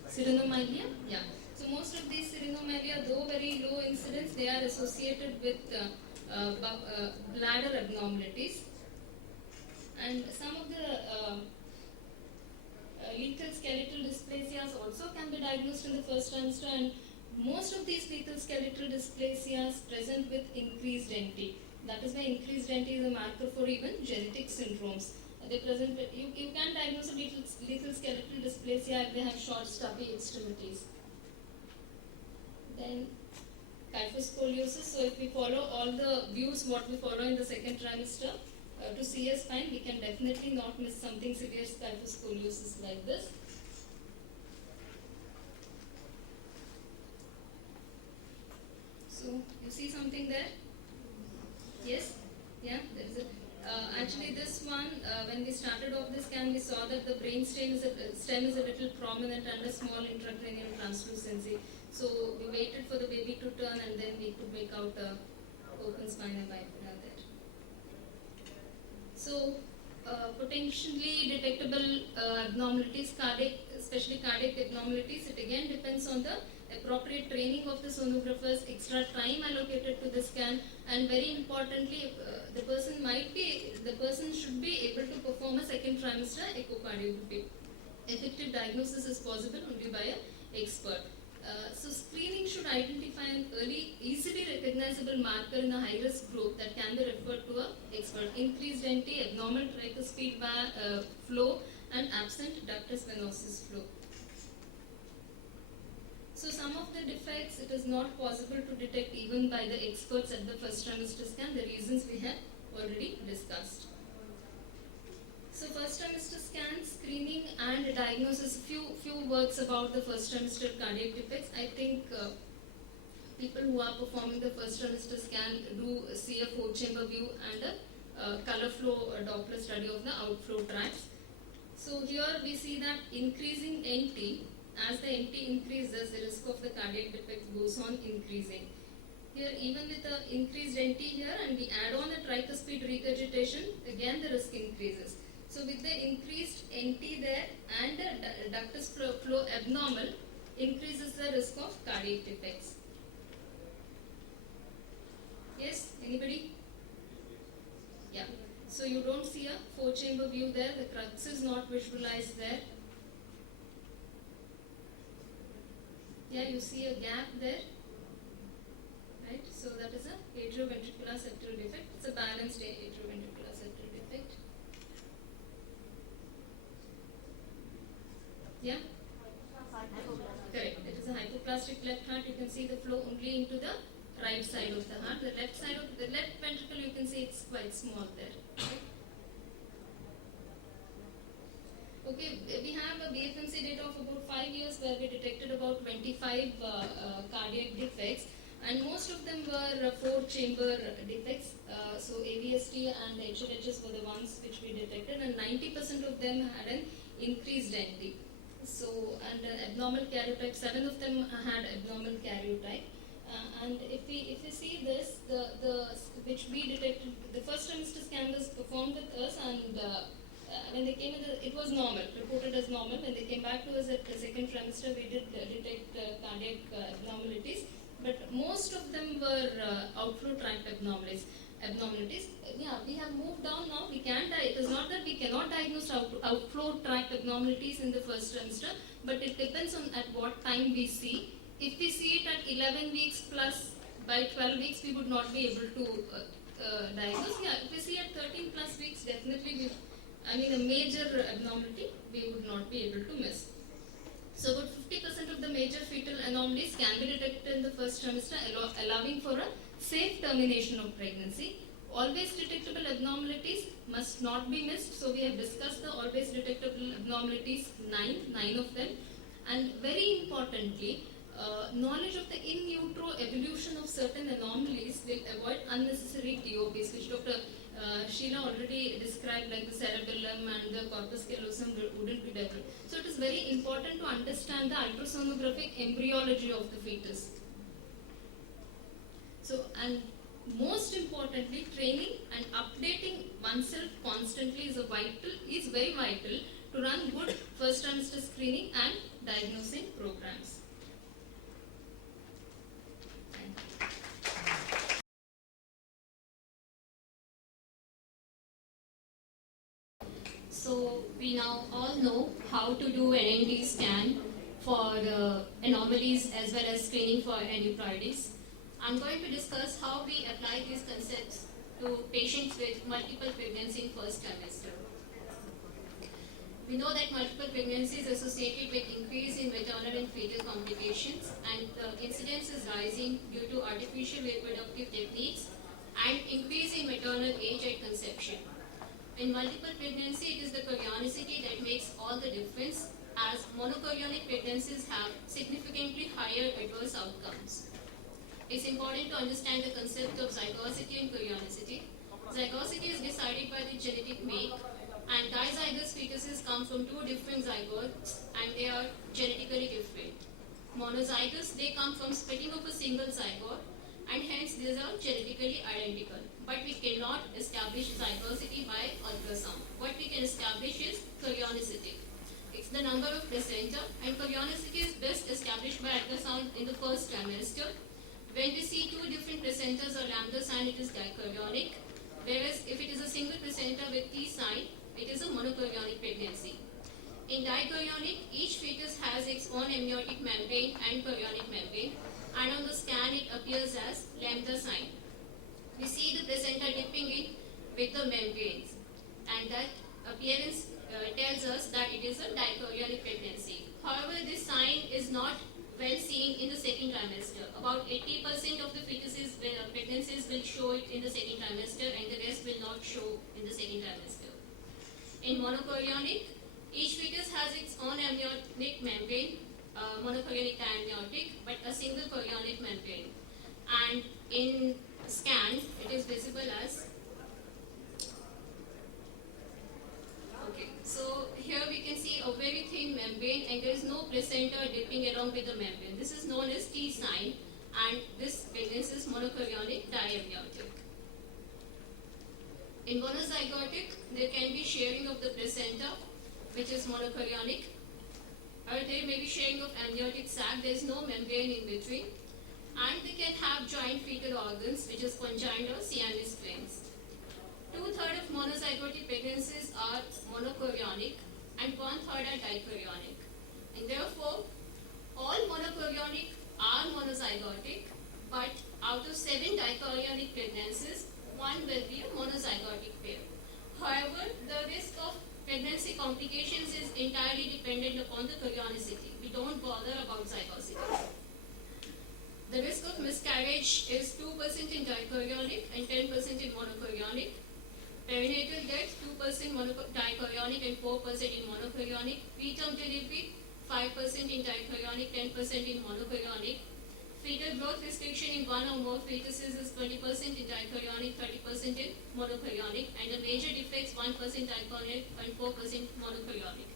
Cyrinomyelia? Yeah. So most of these cyrinomyelia, though very low incidence, they are associated with bladder abnormalities. And some of the lethal skeletal dysplasias also can be diagnosed in the first trimester, and most of these lethal skeletal dysplasias present with increased NT. That is why increased NT is a marker for even genetic syndromes. They present with, you can diagnose a lethal skeletal dysplasia if they have short stubby extremities. Then kyphoscoliosis. So if we follow all the views what we follow in the second trimester to see a spine, we can definitely not miss something severe kyphoscoliosis like this. So you see something there? Yes? Yeah, there is a actually this one, when we started off the scan, we saw that the brain stem is a little prominent and a small intracranial translucency. So we waited for the baby to turn and then we could make out a open spinal bifida there. So potentially detectable abnormalities, cardiac, especially cardiac abnormalities, it again depends on the appropriate training of the sonographers, extra time allocated to the scan, and very importantly, the person should be able to perform a second trimester echocardiography. Effective diagnosis is possible only by an expert. So screening should identify an early, easily recognizable marker in a high-risk group that can be referred to an expert. Increased NT, abnormal tricuspid flow, and absent ductus venosus flow. So some of the defects it is not possible to detect even by the experts at the first trimester scan. The reasons we have already discussed. So first trimester scan, screening and diagnosis. Few words about the first trimester cardiac defects. I think people who are performing the first trimester scan do see a 4-chamber view and a color flow Doppler study of the outflow tracts. So here we see that increasing NT, as the NT increases, the risk of the cardiac defect goes on increasing. Here even with the increased NT here and we add on a tricuspid regurgitation, again the risk increases. So with the increased NT there and the ductus flow abnormal, increases the risk of cardiac defects. Yes, anybody? Yeah. So you don't see a 4-chamber view there, the crux is not visualized there. Yeah, you see a gap there. Right? So that is a atrioventricular septal defect. It's a balanced atrioventricular septal defect. Yeah? Correct. It is a hypoplastic left heart. You can see the flow only into the right side of the heart. The left side of the left ventricle, you can see it's quite small there. Right? Okay, we have a BFMC data of about 5 years where we detected about 25 cardiac defects, and most of them were 4-chamber defects. So AVST and HLHS were the ones which we detected, and 90% of them had an increased NT. So, and abnormal karyotype, 7 of them had abnormal karyotype. And if we see this, the which we detected, the first trimester scan was performed with us, and when they came in, it was normal, reported as normal. When they came back to us at the second trimester, we did detect cardiac abnormalities, but most of them were outflow tract abnormalities. Yeah, we have moved down now. We can it is not that we cannot diagnose outflow tract abnormalities in the first trimester, but it depends on at what time we see. If we see it at 11 weeks plus, by 12 weeks we would not be able to diagnose. Yeah, if we see at 13 plus weeks, definitely a major abnormality we would not be able to miss. So about 50% of the major fetal anomalies can be detected in the first trimester, allowing for a safe termination of pregnancy. Always detectable abnormalities must not be missed. So we have discussed the always detectable abnormalities, 9 of them. And very importantly, knowledge of the in utero evolution of certain anomalies will avoid unnecessary TOPs, which Dr. Sheila already described, like the cerebellum and the corpus callosum wouldn't be developed. So it is very important to understand the ultrasonographic embryology of the fetus. So, and most importantly, training and updating oneself constantly is very vital to run good first trimester screening and diagnosing programs. So we now all know how to do an NT scan for anomalies as well as screening for aneuploidies. I'm going to discuss how we apply these concepts to patients with multiple pregnancy in first trimester. We know that multiple pregnancy is associated with increase in maternal and fetal complications, and the incidence is rising due to artificial reproductive techniques and increase in maternal age at conception. In multiple pregnancy, it is the chorionicity that makes all the difference, as monochorionic pregnancies have significantly higher adverse outcomes. It's important to understand the concept of zygosity and chorionicity. Zygosity is decided by the genetic make, and dizygous fetuses come from 2 different zygotes, and they are genetically different. Monozygous, they come from splitting of a single zygote, and hence these are genetically identical. But we cannot establish zygosity by ultrasound. What we can establish is chorionicity. It's the number of placenta, and chorionicity is best established by ultrasound in the first trimester. When we see 2 different placentas or lambda sign, it is dichorionic. Whereas if it is a single placenta with T sign, it is a monochorionic pregnancy. In dichorionic, each fetus has its own amniotic membrane and chorionic membrane, and on the scan it appears as lambda sign. We see the placenta dipping in with the membranes, and that appearance tells us that it is a dichorionic pregnancy. However, this sign is not well seen in the second trimester. About 80% of the pregnancies will show it in the second trimester, and the rest will not show in the second trimester. In monochorionic, each fetus has its own amniotic membrane, monochorionic diamniotic, but a single chorionic membrane. And in scan, it is visible as. Okay, so here we can see a very thin membrane, and there is no placenta dipping along with the membrane. This is known as T sign, and this pregnancy is monochorionic diamniotic. In monozygotic, there can be sharing of the placenta, which is monochorionic, or there may be sharing of amniotic sac. There is no membrane in between, and they can have joint fetal organs, which is conjoined or Siamese twins. 2/3 of monozygotic pregnancies are monochorionic, and 1/3 are dichorionic. And therefore, all monochorionic are monozygotic, but out of 7 dichorionic pregnancies, 1 will be a monozygotic pair. However, the risk of pregnancy complications is entirely dependent upon the chorionicity. We don't bother about zygosity. The risk of miscarriage is 2% in dichorionic and 10% in monochorionic. Perinatal death, 2% dichorionic and 4% in monochorionic. Preterm delivery, 5% in dichorionic, 10% in monochorionic. Fetal growth restriction in one or more fetuses is 20% in dichorionic, 30% in monochorionic, and the major defects 1% dichorionic and 4% monochorionic.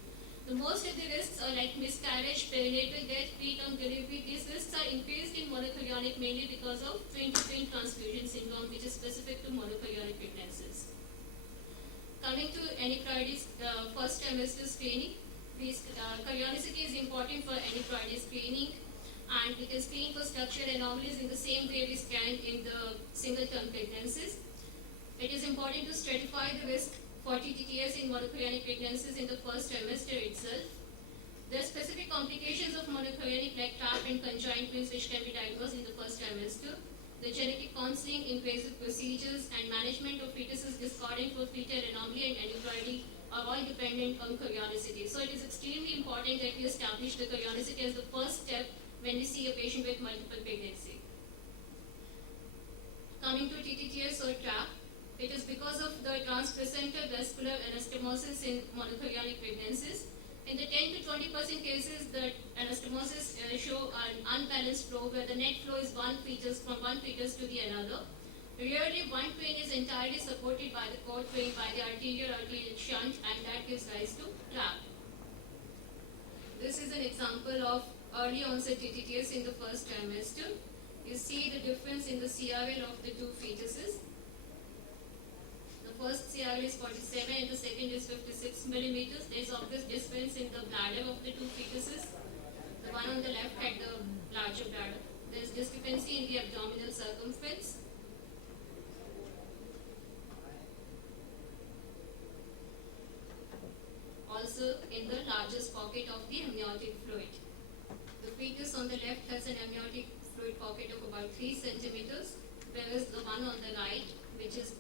The most of the risks are like miscarriage, perinatal death, preterm delivery. These risks are increased in monochorionic mainly because of twin-to-twin transfusion syndrome, which is specific to monochorionic pregnancies. Coming to aneuploidy first trimester screening, chorionicity is important for aneuploidy screening, and we can screen for structural anomalies in the same way we scanned in the single-term pregnancies. It is important to stratify the risk for TTTS in monochorionic pregnancies in the first trimester itself. There are specific complications of monochorionic like TRAP and conjoined twins which can be diagnosed in the first trimester. The genetic counseling, invasive procedures, and management of fetuses discordant for fetal anomaly and aneuploidy are all dependent on chorionicity. So it is extremely important that we establish the chorionicity as the first step when we see a patient with multiple pregnancy. Coming to TTTS or TRAP, it is because of the transplacental vascular anastomosis in monochorionic pregnancies. In the 10 to 20% cases, the anastomosis show an unbalanced flow where the net flow is one fetus from one fetus to the another. Rarely, one twin is entirely supported by the co-twin by the arterial shunt, and that gives rise to TRAP. This is an example of early onset TTTS in the first trimester. You see the difference in the CRL of the two fetuses. The first CRL is 47 and the second is 56 millimeters. There is obvious difference in the bladder of the two fetuses. The one on the left had the larger bladder. There is discrepancy in the abdominal circumference. Also in the largest pocket of the amniotic fluid. The fetus on the left has an amniotic fluid pocket of about 3 centimeters, whereas the one on the right, which is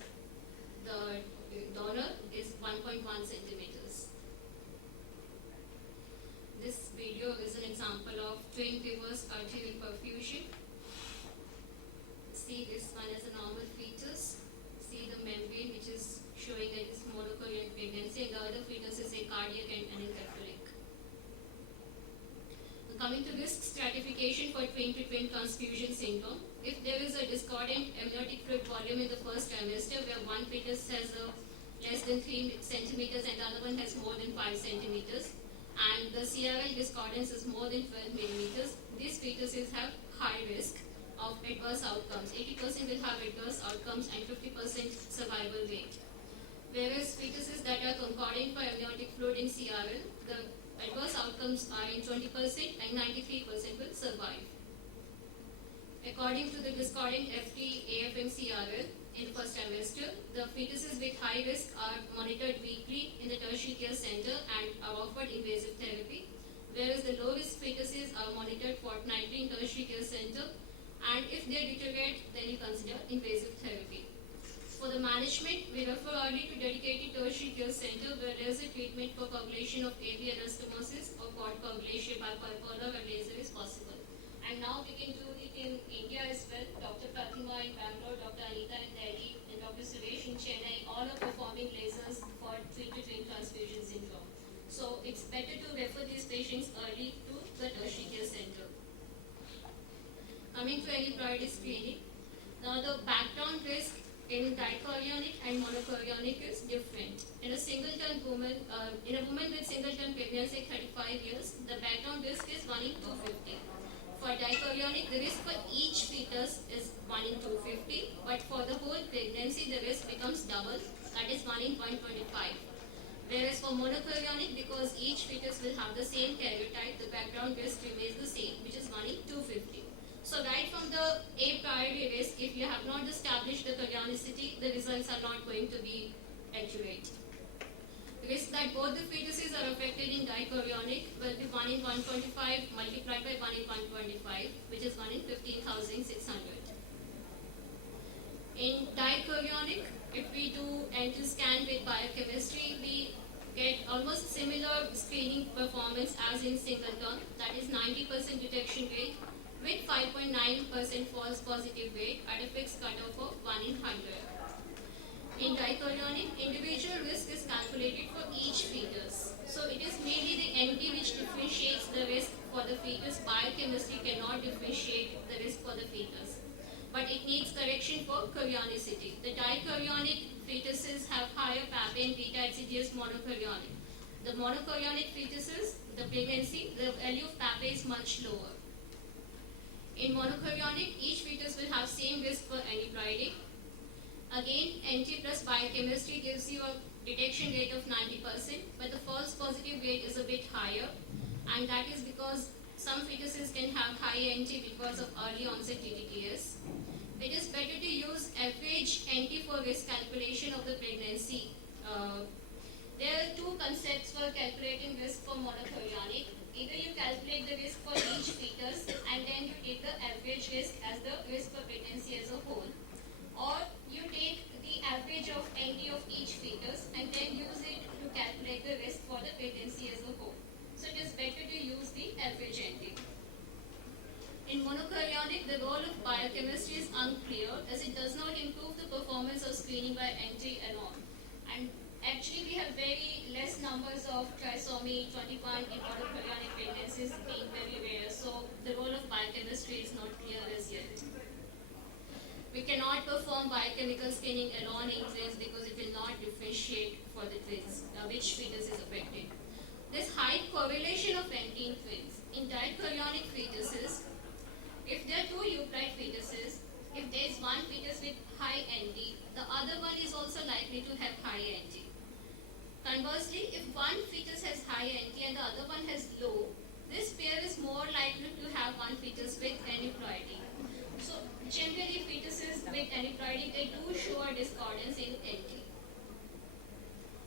the donor, is 1.1 centimeters. This video is an example of twin reverse arterial perfusion. See this one as a normal fetus. See the membrane which is showing that it's monochorionic pregnancy, and the other fetus is a cardiac and anencephalic. Coming to risk stratification for twin-to-twin transfusion syndrome, if there is a discordant amniotic fluid volume in the first trimester where one fetus has less than 3 centimeters and the other one has more than 5 centimeters, and the CRL discordance is more than 12 millimeters, these fetuses have high risk of adverse outcomes. 80% will have adverse outcomes and 50% survival rate. Whereas fetuses that are concordant for amniotic fluid in CRL, the adverse outcomes are in 20% and 93% will survive. According to the discordant FT AFM CRL in first trimester, the fetuses with high risk are monitored weekly in the tertiary care center and are offered invasive therapy, whereas the low risk fetuses are monitored fortnightly in tertiary care center, and if they deteriorate, then you consider invasive therapy. For the management, we refer early to dedicated tertiary care center where laser treatment for coagulation of AV anastomosis or cord coagulation by bipolar and laser is possible. And now we can do it in India as well. Dr. Pratima in Bangalore, Dr. Anita in Delhi, and Dr. Suresh in Chennai, all are performing lasers for twin-to-twin transfusion syndrome. So it's better to refer these patients early to the tertiary care center. Coming to aneuploidy screening, now the background risk in dichorionic and monochorionic is different. In a woman with singleton pregnancy 35 years, the background risk is 1 in 250. For dichorionic, the risk for each fetus is 1 in 250, but for the whole pregnancy, the risk becomes double, that is 1 in 125. Whereas for monochorionic, because each fetus will have the same karyotype, the background risk remains the same, which is 1 in 250. So right from the a priori risk, if you have not established the chorionicity, the results are not going to be accurate. The risk that both the fetuses are affected in dichorionic will be 1 in 125 multiplied by 1 in 125, which is 1 in 15,600. In dichorionic, if we do NT scan with biochemistry, we get almost similar screening performance as in singleton, that is 90% detection rate with 5.9% false positive rate at a fixed cutoff of 1 in 100. In dichorionic, individual risk is calculated for each fetus. So it is mainly the NT which differentiates the risk for the fetus. Biochemistry cannot differentiate the risk for the fetus. But it needs correction for chorionicity. The dichorionic fetuses have higher papain and beta-HCGS monochorionic. The monochorionic fetuses, the pregnancy, the value of papain is much lower. In monochorionic, each fetus will have same risk for aneuploidy. Again, NT plus biochemistry gives you a detection rate of 90%, but the false positive rate is a bit higher, and that is because some fetuses can have high NT because of early onset TTTS. It is better to use average NT for risk calculation of the pregnancy. There are two concepts for calculating risk for monochorionic. Either you calculate the risk for each fetus and then you take the average risk as the risk for pregnancy as a whole, or you take the average of NT of each fetus and then use it to calculate the risk for the pregnancy as a whole. So it is better to use the average NT. In monochorionic, the role of biochemistry is unclear as it does not improve the performance of screening by NT alone. And actually we have very less numbers of trisomy 21 in monochorionic pregnancies being very rare, so the role of biochemistry is not clear as yet. We cannot perform biochemical screening alone in twins because it will not differentiate for the twins which fetus is affected. There's high correlation of NT in twins. In dichorionic fetuses, if there are two euploid fetuses, if there is one fetus with high NT, the other one is also likely to have high NT. Conversely, if one fetus has high NT and the other one has low, this pair is more likely to have one fetus with aneuploidy. So generally fetuses with aneuploidy, they do show a discordance in NT.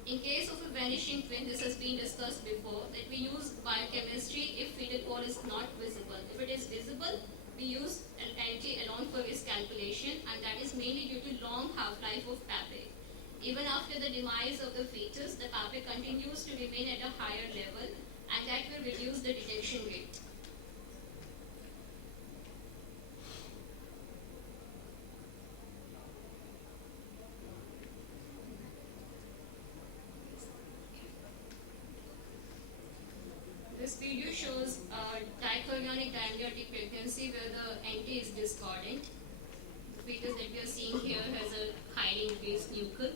In case of a vanishing twin, this has been discussed before, that we use biochemistry if fetal core is not visible. If it is visible, we use an NT alone for risk calculation, and that is mainly due to long half-life of papain. Even after the demise of the fetus, the papain continues to remain at a higher level, and that will reduce the detection rate. This video shows a dichorionic diamniotic pregnancy where the NT is discordant. The fetus that we are seeing here has a highly increased nuchal.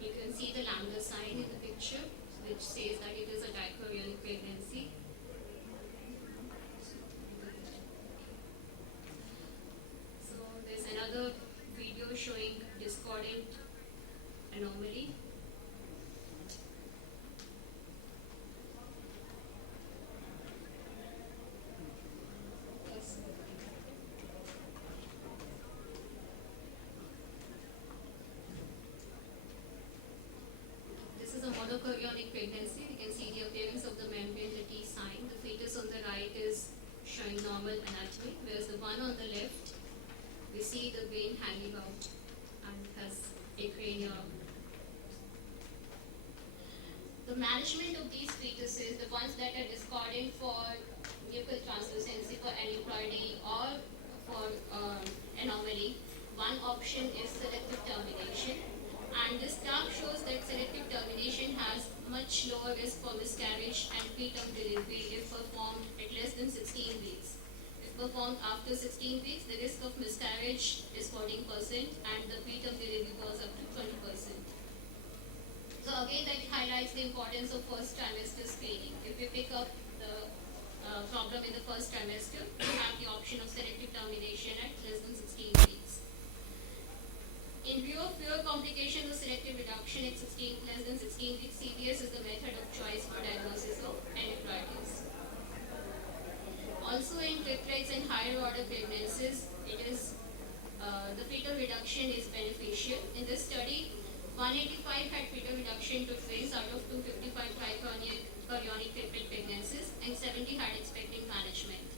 You can see the lambda sign in the picture, which says that it is a dichorionic pregnancy. So there's another video showing discordant anomaly. chorionic pregnancy. We can see the appearance of the membrane, the T sign. The fetus on the right is showing normal anatomy, whereas the one on the left, we see the brain hanging out and has a cranium. The management of these fetuses, the ones that are discordant for nuchal translucency, for aneuploidy, or for anomaly, one option is selective termination. And this graph shows that selective termination has much lower risk for miscarriage and preterm delivery if performed at less than 16 weeks. If performed after 16 weeks, the risk of miscarriage is 14% and the preterm delivery goes up to 20%. So again, that highlights the importance of first trimester screening. If we pick up the problem in the first trimester, we have the option of selective termination at less than 16 weeks. In view of fewer complications of selective reduction at less than 16 weeks, CVS is the method of choice for diagnosis of aneuploidies. Also in triplets and higher order pregnancies, the fetal reduction is beneficial. In this study, 185 had fetal reduction to twins out of 255 chorionic triplet pregnancies and 70 had expectant management.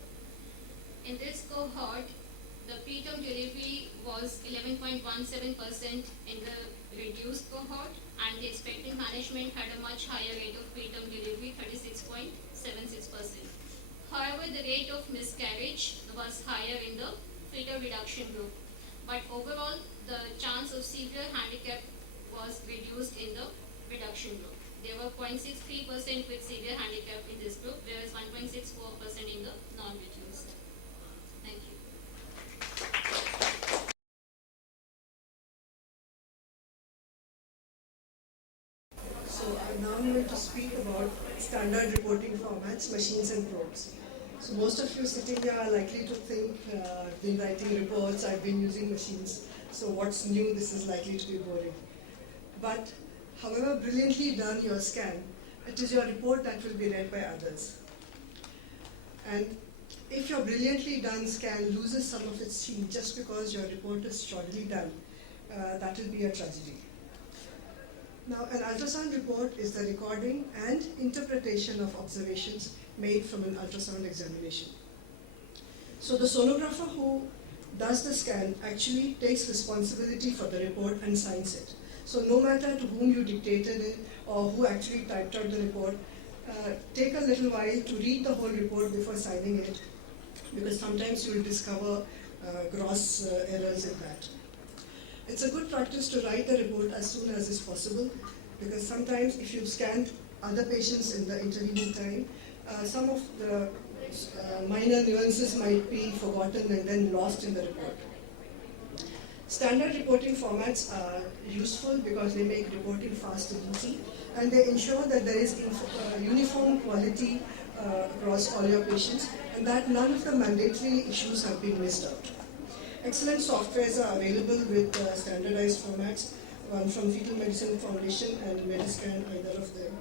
In this cohort, the preterm delivery was 11.17% in the reduced cohort, and the expectant management had a much higher rate of preterm delivery, 36.76%. However, the rate of miscarriage was higher in the fetal reduction group, but overall, the chance of severe handicap was reduced in the reduction group. There were 0.63% with severe handicap in this group, whereas 1.64% in the non-reduced. Thank you. So I'm now going to speak about standard reporting formats, machines and probes. So most of you sitting here are likely to think, I've been writing reports, I've been using machines, so what's new, this is likely to be boring. But however brilliantly done your scan, it is your report that will be read by others. And if your brilliantly done scan loses some of its sheen just because your report is shoddily done, that will be a tragedy. Now, an ultrasound report is the recording and interpretation of observations made from an ultrasound examination. So the sonographer who does the scan actually takes responsibility for the report and signs it. So no matter to whom you dictated it or who actually typed out the report, take a little while to read the whole report before signing it, because sometimes you will discover gross errors in that. It's a good practice to write the report as soon as is possible, because sometimes if you've scanned other patients in the intervening time, some of the minor nuances might be forgotten and then lost in the report. Standard reporting formats are useful because they make reporting fast and easy, and they ensure that there is uniform quality across all your patients, and that none of the mandatory issues have been missed out. Excellent softwares are available with standardized formats, one from Fetal Medicine Foundation and Mediscan, either of them.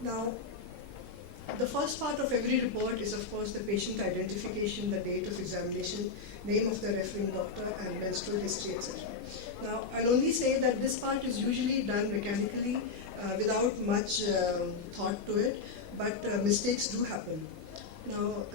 Now, the first part of every report is, of course, the patient identification, the date of examination, name of the referring doctor, and menstrual history, etc. Now, I'll only say that this part is usually done mechanically without much thought to it, but mistakes do happen. Now,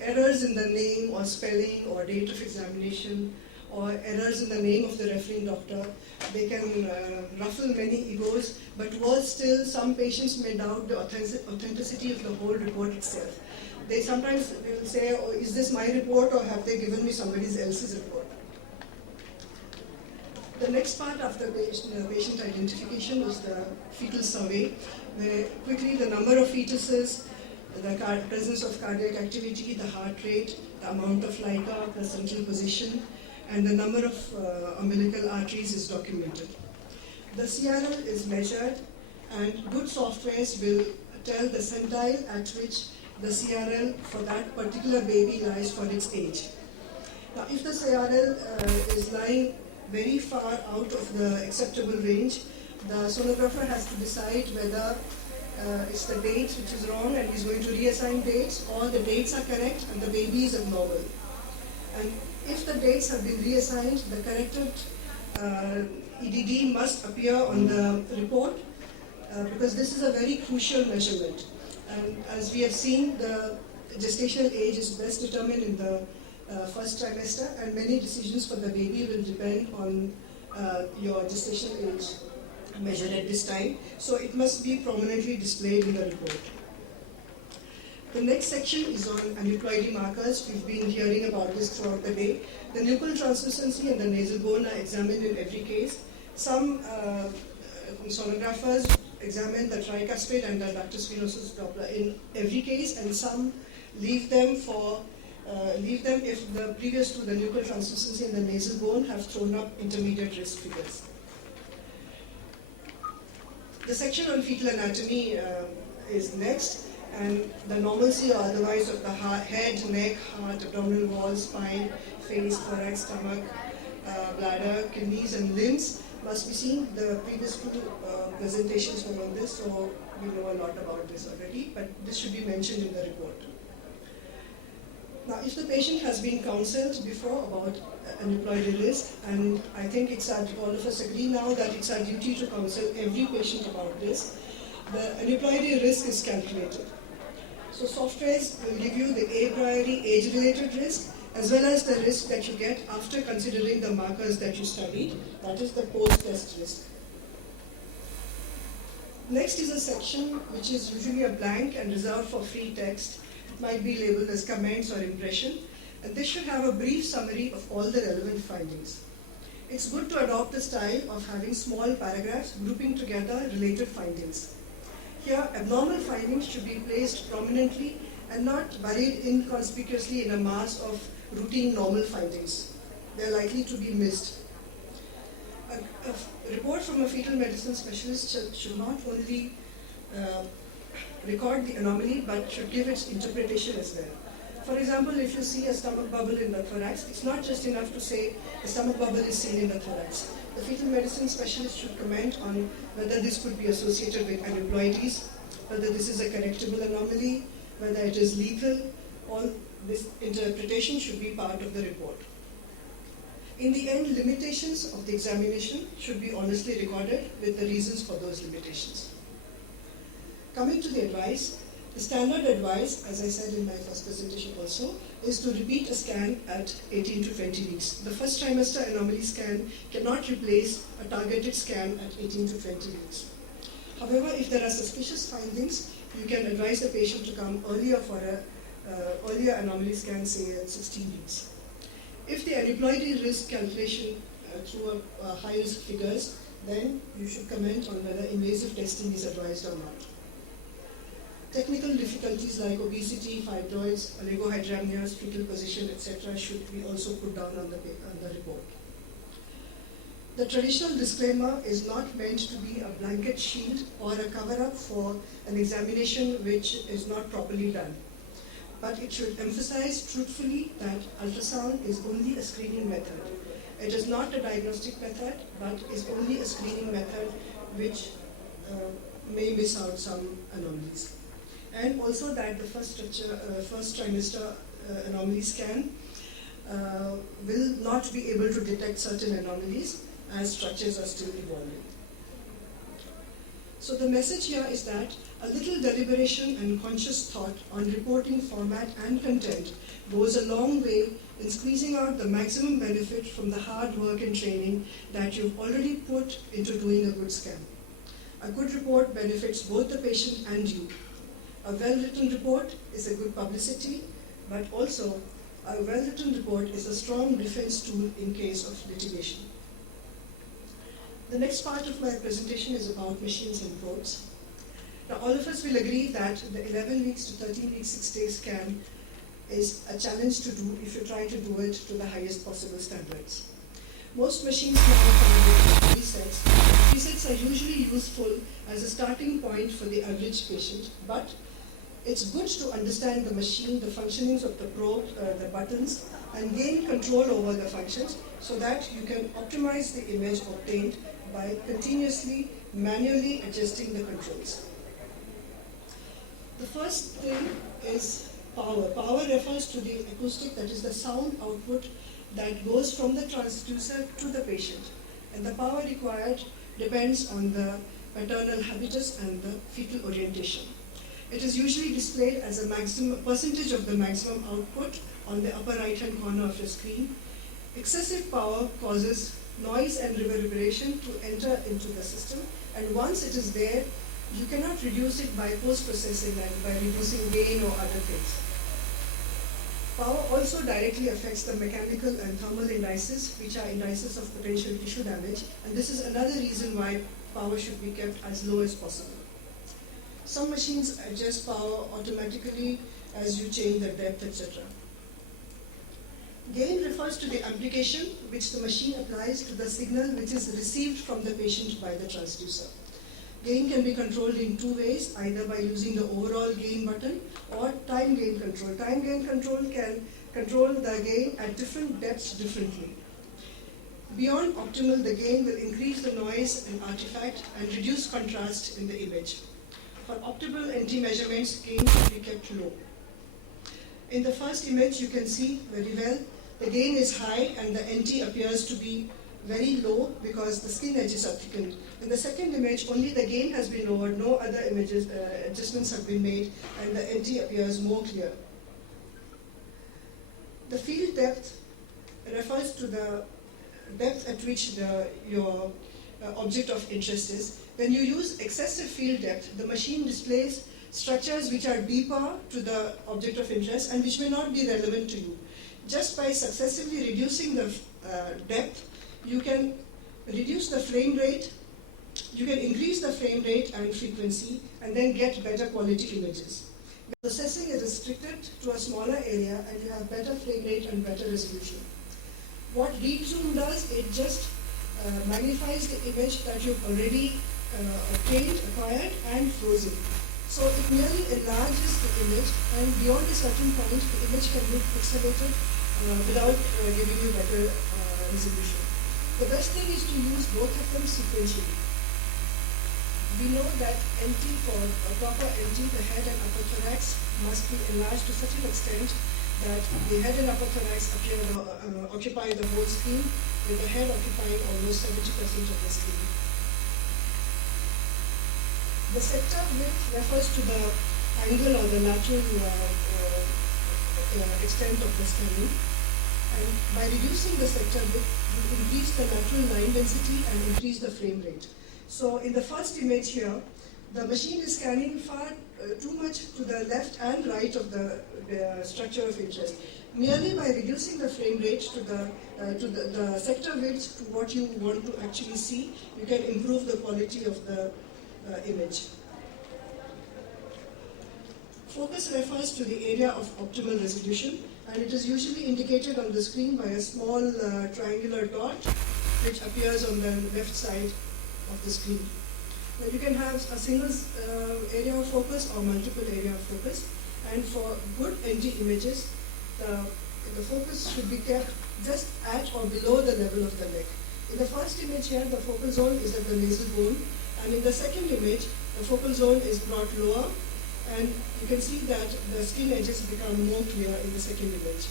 errors in the name or spelling or date of examination or errors in the name of the referring doctor, they can ruffle many egos, but worse still, some patients may doubt the authenticity of the whole report itself. They sometimes will say, oh, is this my report or have they given me somebody else's report? The next part after patient identification was the fetal survey, where quickly the number of fetuses, the presence of cardiac activity, the heart rate, the amount of LICA, the central position, and the number of umbilical arteries is documented. The CRL is measured, and good softwares will tell the centile at which the CRL for that particular baby lies for its age. Now, if the CRL is lying very far out of the acceptable range, the sonographer has to decide whether it's the date which is wrong and he's going to reassign dates, or the dates are correct and the baby is abnormal. And if the dates have been reassigned, the corrected EDD must appear on the report because this is a very crucial measurement. And as we have seen, the gestational age is best determined in the first trimester, and many decisions for the baby will depend on your gestational age measured at this time. So it must be prominently displayed in the report. The next section is on aneuploidy markers. We've been hearing about this throughout the day. The nuchal translucency and the nasal bone are examined in every case. Some sonographers examine the tricuspid and the ductus venosus Doppler in every case, and some leave them if the previous to the nuchal translucency and the nasal bone have thrown up intermediate risk figures. The section on fetal anatomy is next, and the normalcy or otherwise of the head, neck, heart, abdominal wall, spine, face, thorax, stomach, bladder, kidneys, and limbs must be seen. The previous two presentations were on this, so we know a lot about this already, but this should be mentioned in the report. Now, if the patient has been counseled before about aneuploidy risk, and I think all of us agree now that it's our duty to counsel every patient about this, the aneuploidy risk is calculated. So softwares will give you the a priori age-related risk as well as the risk that you get after considering the markers that you studied, that is the post-test risk. Next is a section which is usually a blank and reserved for free text. It might be labeled as comments or impression, and this should have a brief summary of all the relevant findings. It's good to adopt the style of having small paragraphs grouping together related findings. Here, abnormal findings should be placed prominently and not buried inconspicuously in a mass of routine normal findings. They are likely to be missed. A report from a fetal medicine specialist should not only record the anomaly, but should give its interpretation as well. For example, if you see a stomach bubble in the thorax, it's not just enough to say the stomach bubble is seen in the thorax. The fetal medicine specialist should comment on whether this could be associated with aneuploidies, whether this is a correctable anomaly, whether it is lethal. All this interpretation should be part of the report. In the end, limitations of the examination should be honestly recorded with the reasons for those limitations. Coming to the advice, the standard advice, as I said in my first presentation also, is to repeat a scan at 18 to 20 weeks. The first trimester anomaly scan cannot replace a targeted scan at 18 to 20 weeks. However, if there are suspicious findings, you can advise the patient to come earlier for an earlier anomaly scan, say at 16 weeks. If the aneuploidy risk calculation through high risk figures, then you should comment on whether invasive testing is advised or not. Technical difficulties like obesity, fibroids, oligohydramnios, fetal position, etc. should be also put down on the report. The traditional disclaimer is not meant to be a blanket shield or a cover-up for an examination which is not properly done. But it should emphasize truthfully that ultrasound is only a screening method. It is not a diagnostic method, but is only a screening method which may miss out some anomalies. And also that the first trimester anomaly scan will not be able to detect certain anomalies as structures are still evolving. So the message here is that a little deliberation and conscious thought on reporting format and content goes a long way in squeezing out the maximum benefit from the hard work and training that you've already put into doing a good scan. A good report benefits both the patient and you. A well-written report is a good publicity, but also a well-written report is a strong defense tool in case of litigation. The next part of my presentation is about machines and probes. Now, all of us will agree that the 11 weeks to 13 weeks 6-day scan is a challenge to do if you try to do it to the highest possible standards. Most machines now come with presets. Presets are usually useful as a starting point for the average patient, but it's good to understand the machine, the functionings of the probe, the buttons, and gain control over the functions so that you can optimize the image obtained by continuously, manually adjusting the controls. The first thing is power. Power refers to the acoustic, that is the sound output that goes from the transducer to the patient. and the power required depends on the maternal habitus and the fetal orientation. It is usually displayed as a maximum percentage of the maximum output on the upper right-hand corner of your screen. Excessive power causes noise and reverberation to enter into the system, and once it is there, you cannot reduce it by post-processing and by reducing gain or other things. Power also directly affects the mechanical and thermal indices, which are indices of potential tissue damage, and this is another reason why power should be kept as low as possible. Some machines adjust power automatically as you change the depth, etc. Gain refers to the amplification which the machine applies to the signal which is received from the patient by the transducer. Gain can be controlled in two ways, either by using the overall gain button or time gain control. Time gain control can control the gain at different depths differently. Beyond optimal, the gain will increase the noise and artifact and reduce contrast in the image. For optimal NT measurements, gain should be kept low. In the first image, you can see very well, the gain is high and the NT appears to be very low because the skin edges are thickened. In the second image, only the gain has been lowered, no other adjustments have been made, and the NT appears more clear. The field depth refers to the depth at which your object of interest is. When you use excessive field depth, the machine displays structures which are deeper to the object of interest and which may not be relevant to you. Just by successively reducing the depth, you can reduce the frame rate, you can increase the frame rate and frequency, and then get better quality images. Processing is restricted to a smaller area and you have better frame rate and better resolution. What deep zoom does, it just magnifies the image that you've already obtained, acquired, and frozen. So it merely enlarges the image, and beyond a certain point, the image can look pixelated without giving you better resolution. The best thing is to use both of them sequentially. We know that NT, for a proper NT, the head and upper thorax must be enlarged to such an extent that the head and upper thorax occupy the whole screen, with the head occupying almost 70% of the screen. The sector width refers to the angle or the lateral extent of the scanning. And by reducing the sector width, you increase the lateral line density and increase the frame rate. So in the first image here, the machine is scanning far too much to the left and right of the structure of interest. Merely by reducing the frame rate to the sector width to what you want to actually see, you can improve the quality of the image. Focus refers to the area of optimal resolution, and it is usually indicated on the screen by a small triangular dot which appears on the left side of the screen. Now you can have a single area of focus or multiple area of focus, and for good NG images, the focus should be kept just at or below the level of the neck. In the first image here, the focal zone is at the nasal bone, and in the second image, the focal zone is brought lower, and you can see that the skin edges become more clear in the second image.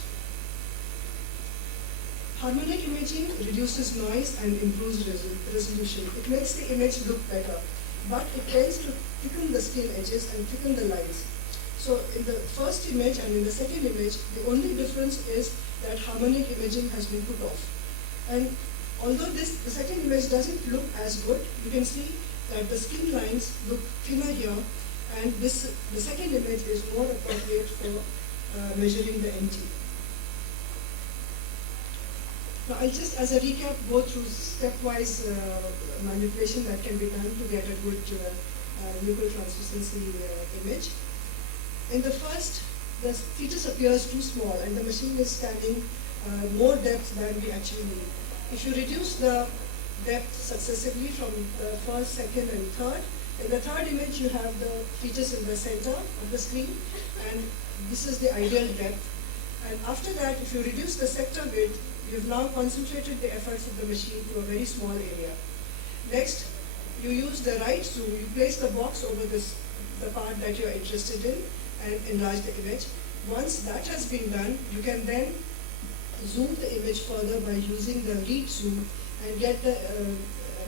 Harmonic imaging reduces noise and improves resolution. It makes the image look better, but it tends to thicken the skin edges and thicken the lines. So in the first image and in the second image, the only difference is that harmonic imaging has been put off. And although the second image doesn't look as good, you can see that the skin lines look thinner here, and the second image is more appropriate for measuring the NT. Now I'll just, as a recap, go through stepwise manipulation that can be done to get a good Nuchal translucency image. In the first, the fetus appears too small and the machine is scanning more depth than we actually need. If you reduce the depth successively from the first, second, and third, in the third image you have the fetus in the center of the screen, and this is the ideal depth. And after that, if you reduce the sector width, you've now concentrated the efforts of the machine to a very small area. Next, you use the right zoom, you place the box over the part that you're interested in and enlarge the image. Once that has been done, you can then zoom the image further by using the lead zoom, and get the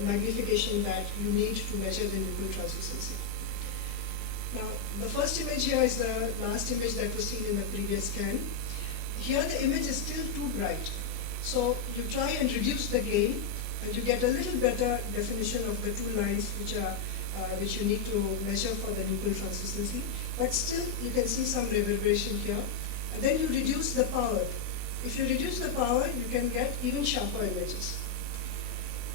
magnification that you need to measure the nipple translucency. Now, the first image here is the last image that was seen in the previous scan. Here the image is still too bright. So you try and reduce the gain, and you get a little better definition of the two lines which you need to measure for the nipple translucency. But still, you can see some reverberation here. And then you reduce the power. If you reduce the power, you can get even sharper images.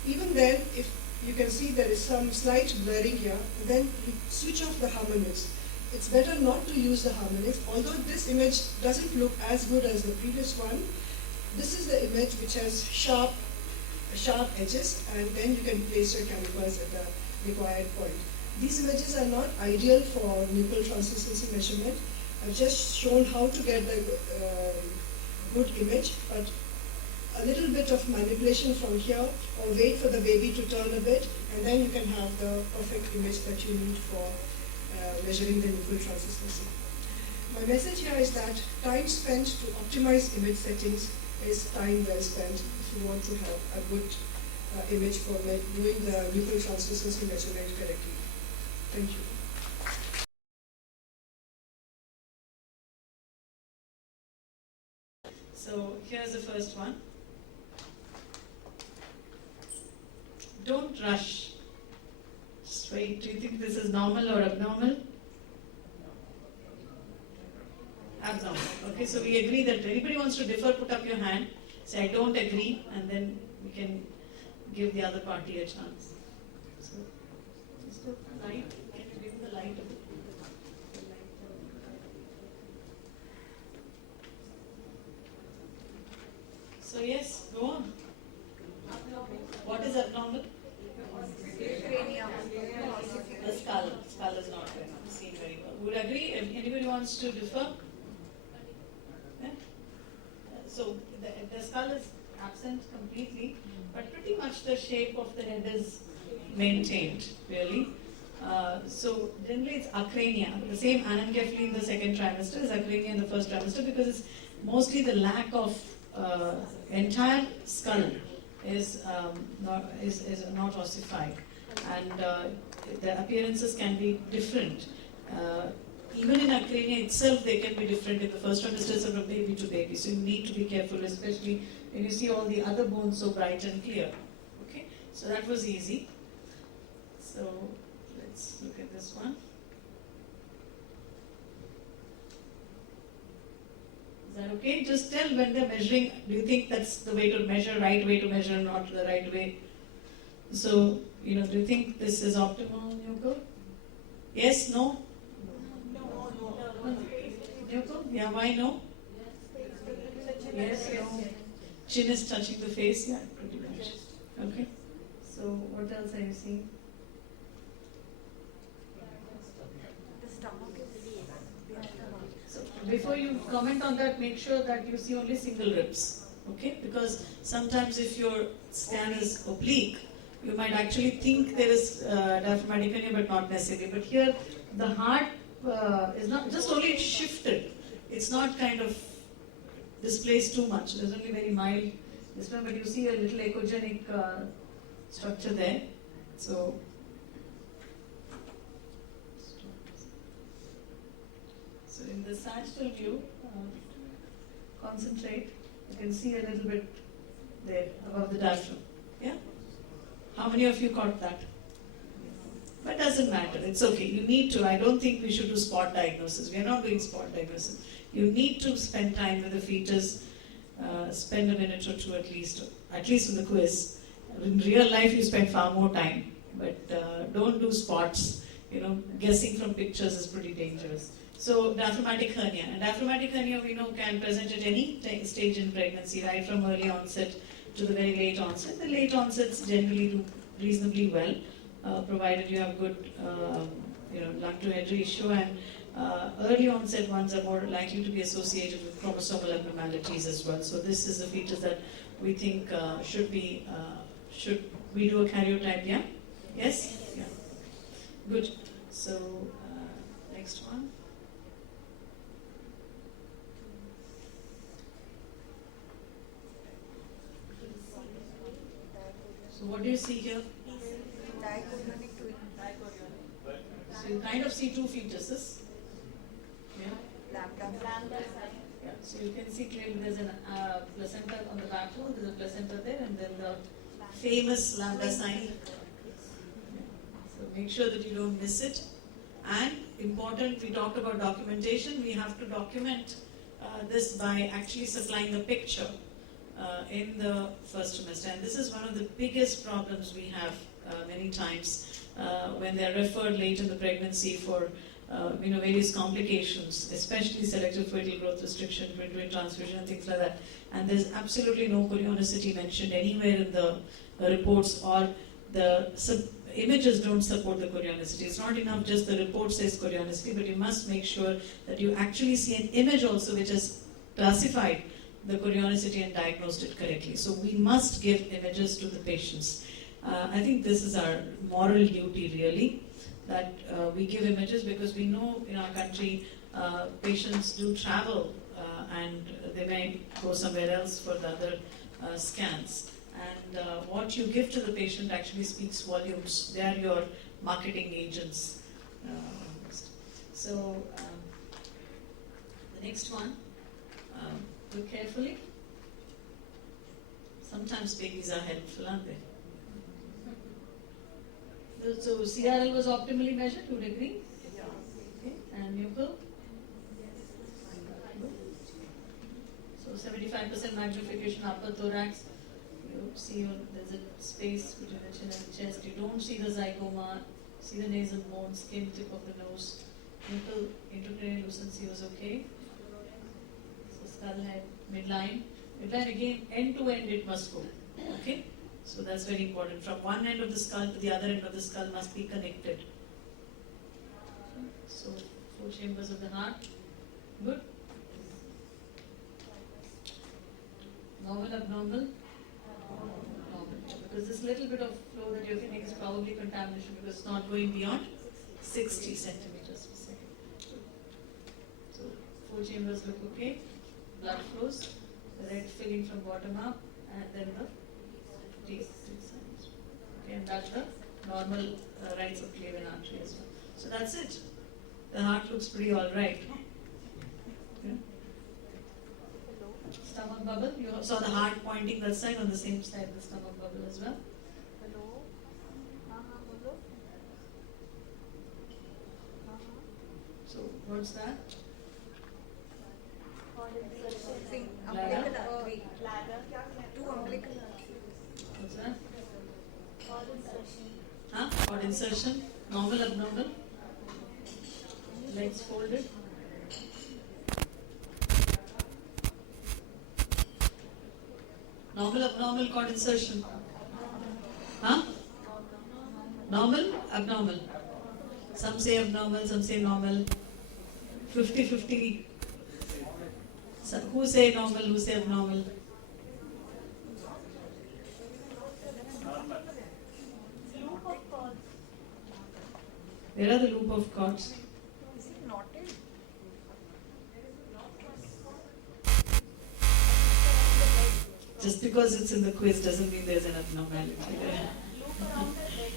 Even then, if you can see there is some slight blurring here, then you switch off the harmonics. It's better not to use the harmonics, although this image doesn't look as good as the previous one. This is the image which has sharp edges, and then you can place your calipers at the required point. These images are not ideal for nipple translucency measurement. I've just shown how to get the good image, but a little bit of manipulation from here, or wait for the baby to turn a bit, and then you can have the perfect image that you need for measuring the nipple translucency. My message here is that time spent to optimize image settings is time well spent if you want to have a good image for doing the nipple translucency measurement correctly. Thank you. So here's the first one. Don't rush. Just wait. Do you think this is normal or abnormal? Abnormal. Okay, so we agree that anybody wants to differ, put up your hand. Say, I don't agree, and then we can give the other party a chance. So, just the light. Can you give the light? So yes, go on. What is abnormal? The skull. Skull is not seen very well. Would agree? If anybody wants to differ? Yeah? So the skull is absent completely, but pretty much the shape of the head is maintained, really. So generally it's acrania. The same anencephaly in the second trimester is acrania in the first trimester, because it's mostly the lack of entire skull is not ossified, and the appearances can be different. Even in acrania itself, they can be different in the first trimester from baby to baby. So you need to be careful, especially when you see all the other bones so bright and clear. Okay, so that was easy. So let's look at this one. Is that okay? Just tell when they're measuring, do you think that's the way to measure, right way to measure, not the right way? So, do you think this is optimal, Nuchal? Yes, no? Nuchal? Yeah, why no? Yes, no. Chin is touching the face, yeah, pretty much. Okay. So, what else are you seeing? So before you comment on that, make sure that you see only single ribs, okay? Because sometimes if your scan is oblique, you might actually think there is diaphragmatic hernia, but not necessarily. But here, the heart is not just only shifted. It's not kind of displaced too much. There's only very mild displacement, but you see a little echogenic structure there. So in the sagittal view, concentrate. You can see a little bit there above the diaphragm. Yeah? How many of you caught that? But doesn't matter. It's okay. You need to. I don't think we should do spot diagnosis. We are not doing spot diagnosis. You need to spend time with the fetus. Spend a minute or two at least in the quiz. In real life, you spend far more time. But don't do spots. Guessing from pictures is pretty dangerous. So diaphragmatic hernia. And diaphragmatic hernia, we know, can present at any stage in pregnancy, right from early onset to the very late onset. The late onsets generally do reasonably well, provided you have good, lung to head ratio, and early onset ones are more likely to be associated with chromosomal abnormalities as well. So this is the fetus that we think should we do a karyotype? Yeah? Yes? Yeah. Good. So next one. So what do you see here? So you kind of see two fetuses. Yeah. Yeah. So you can see clearly there's a placenta on the backbone, there's a placenta there, and then the famous lambda sign. So make sure that you don't miss it. And important, we talked about documentation. We have to document this by actually supplying a picture in the first trimester. And this is one of the biggest problems we have many times when they're referred late in the pregnancy for various complications, especially selective fetal growth restriction, twin transfusion, and things like that. And there's absolutely no chorionicity mentioned anywhere in the reports, or the images don't support the chorionicity. It's not enough just the report says chorionicity, but you must make sure that you actually see an image also which has classified the chorionicity and diagnosed it correctly. So we must give images to the patients. I think this is our moral duty really, that we give images, because we know in our country patients do travel and they may go somewhere else for the other scans. And what you give to the patient actually speaks volumes. They are your marketing agents. So the next one, look carefully. Sometimes babies are helpful, aren't they? So CRL was optimally measured, you would agree? Yeah. Okay. And Nuchal? So 75% magnification upper thorax. You see there's a space between the chin and the chest. You don't see the zygoma, see the nasal bone, skin, tip of the nose. Nuchal intracranial lucency was okay. So skull head, midline. Midline again, end to end it must go. Okay? So that's very important. From one end of the skull to the other end of the skull must be connected. So 4 chambers of the heart. Good. Normal, abnormal? Normal. Because this little bit of flow that you're feeling is probably contamination, because it's not going beyond 60 centimeters per second. So 4 chambers look okay. Blood flows. The red filling from bottom up, and then the T6 signs. Okay, and that's the normal right subclavian artery as well. So that's it. The heart looks pretty alright. Okay. Stomach bubble. You saw the heart pointing that side, on the same side the stomach bubble as well. Hello? Hello? So what's that? Bladder. What's that? Cord insertion. Normal, abnormal. Legs folded. Normal, abnormal cord insertion. Normal, abnormal. Some say abnormal, some say normal. 50-50. So who say normal, who say abnormal? Loop of cords. Where are the loop of cords? Is it knotted? Just because it's in the quiz doesn't mean there's an abnormality there. Loop around the leg.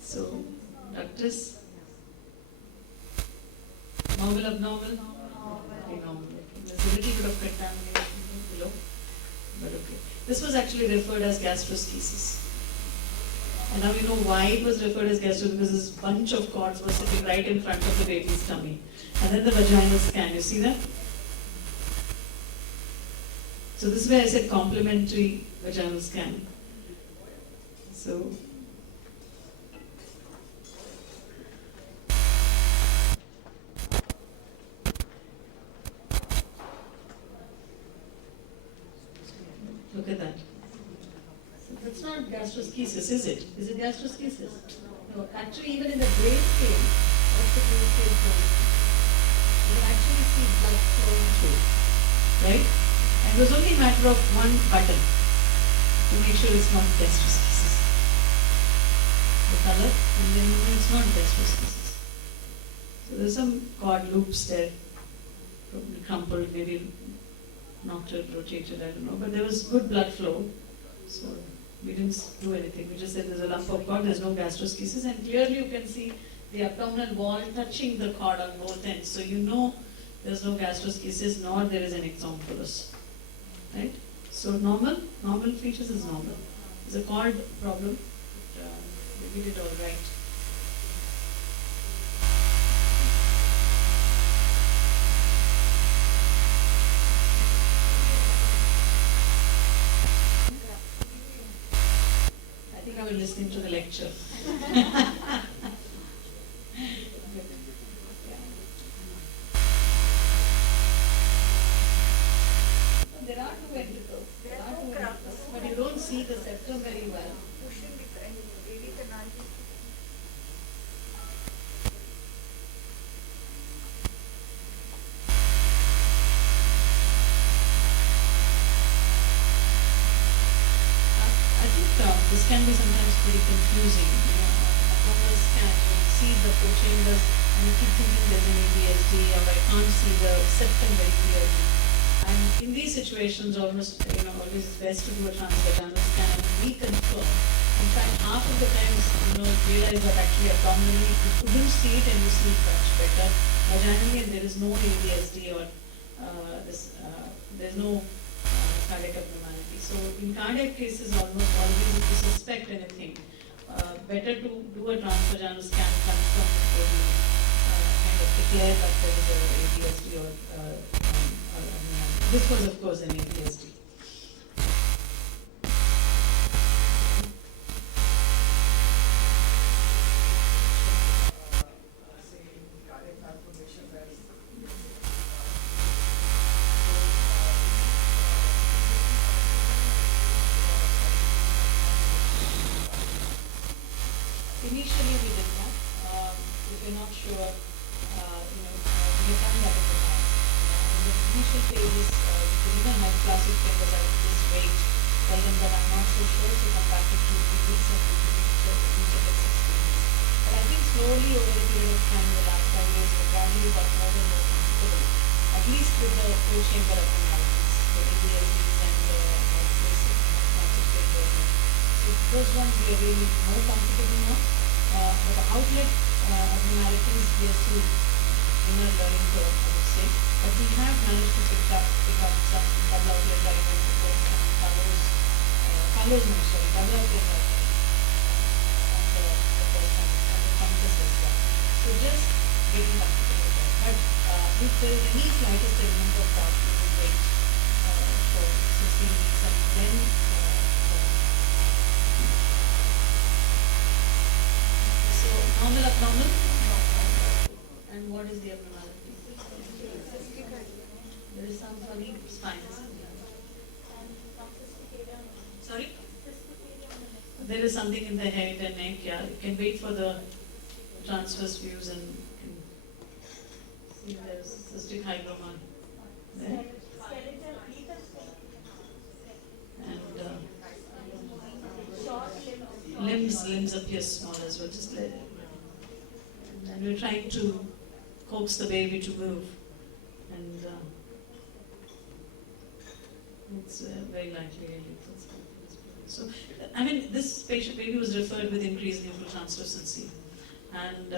So, ductus. Normal, abnormal? Okay, normal. There's a little bit of contamination below, but okay. This was actually referred as gastroschisis. And now you know why it was referred as gastroschisis, because this bunch of cords was sitting right in front of the baby's tummy. And then the vaginal scan, you see that? So this is where I said complementary vaginal scan. So, look at that. So that's not gastroschisis, is it? Is it gastroschisis? No, actually even in the brain scale, that's the brain scale zone. You can actually see blood flowing through, right? And it was only a matter of one button to make sure it's not gastroschisis. The color, and then it's not gastroschisis. So there's some cord loops there, probably crumpled, maybe knocked it, rotated, I don't know. But there was good blood flow, so we didn't do anything. We just said there's a lump of cord, there's no gastroschisis, and clearly you can see the abdominal wall touching the cord on both ends. So you know there's no gastroschisis nor there is an exomphalus. Right? So normal features is normal. It's a cord problem, but we did it all right. I think I was listening to the lecture. There are two ventricles. There are two crowns. But you don't see the septum very well. Pushing the baby canal. I think this can be sometimes pretty confusing. You know, abdominal scan, you see the four chambers and you keep thinking there's an ABSD or I can't see the septum very clearly. And in these situations, always it's best to do a transvaginal scan and reconfirm. In fact, half of the times, realize that actually abdominally you couldn't see it and you sleep much better. Vaginally, and there is no ABSD or there's no cardiac abnormality. So in cardiac cases, almost always if you suspect anything, better to do a transvaginal scan, confirm before you kind of declare that there is a ABSD or abnormality. This was, of course, an ABSD. Initially we did that. We were not sure, we have done that in the past. In the initial phases, we could even have classic fingers at this weight, tell them that I'm not so sure, so come back in 2 weeks and we do each of the 6 weeks. But I think slowly over the period of time, the last 5 years, we gradually got more and more comfortable, at least with the four chamber abnormalities, the ABSDs and the basic concept fingers. So those ones we are really more comfortable now. But the outlet abnormalities, we are still in a learning curve, I would say. But we have managed to pick up some double outlet diamonds, double outlet diamonds on the first time, and the fungus as well. So just getting comfortable with that. But if there is any slightest element of doubt, we will wait for 16 weeks and then normal abnormal? And what is the abnormality? There is some funny spine. Sorry? There is something in the head and neck, yeah. You can wait for the transverse views and you can see there is cystic hygroma there. And limbs appear small as well, just let it. And we're trying to coax the baby to move, and it's very likely a lethal scan. So, I mean, this baby was referred with increased nuchal translucency, and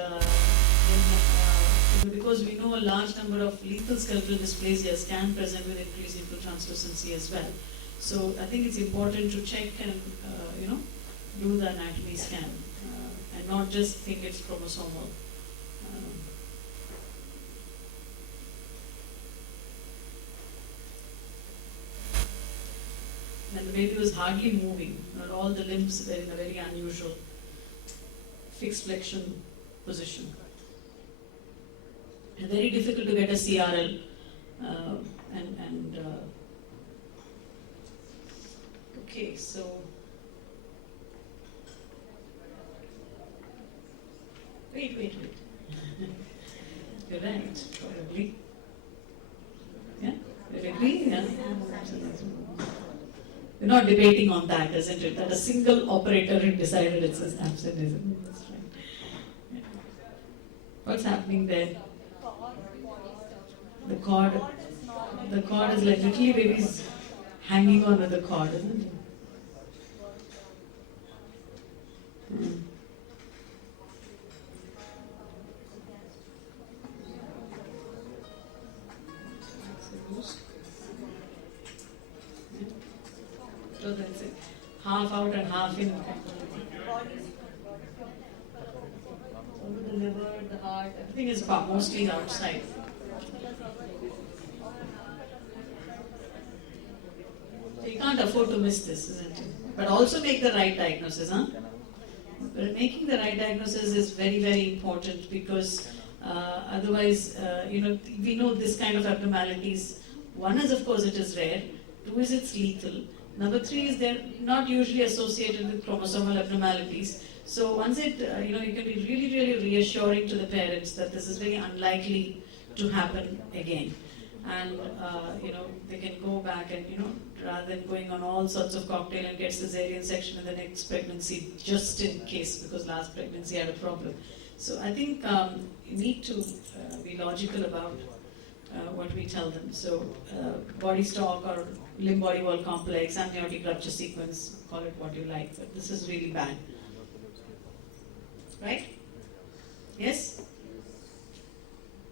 because we know a large number of lethal skeletal dysplasias can present with increased nuchal translucency as well. So, I think it's important to check and do the anatomy scan and not just think it's chromosomal. And the baby was hardly moving. All the limbs were in a very unusual fixed flexion position. And very difficult to get a CRL. Okay, so wait. You're right, probably. Yeah? You agree? Yeah? We're not debating on that, isn't it? That a single operator had decided it's an absenteeism. That's right. Yeah. What's happening there? The cord. The cord is like literally babies hanging on with the cord, isn't it? So that's it. Half out and half in. Over the liver, the heart, everything is mostly outside. So you can't afford to miss this, isn't it? But also make the right diagnosis, huh? But making the right diagnosis is very, very important because otherwise, we know this kind of abnormalities. One is, of course, it is rare. Two is it's lethal. Number three is they're not usually associated with chromosomal abnormalities. So once it, you can be really, really reassuring to the parents that this is very unlikely to happen again. And, they can go back and, rather than going on all sorts of cocktail and get cesarean section in the next pregnancy, just in case, because last pregnancy had a problem. So I think you need to be logical about what we tell them. So body stalk or limb body wall complex, amniotic rupture sequence, call it what you like, but this is really bad. Right? Yes?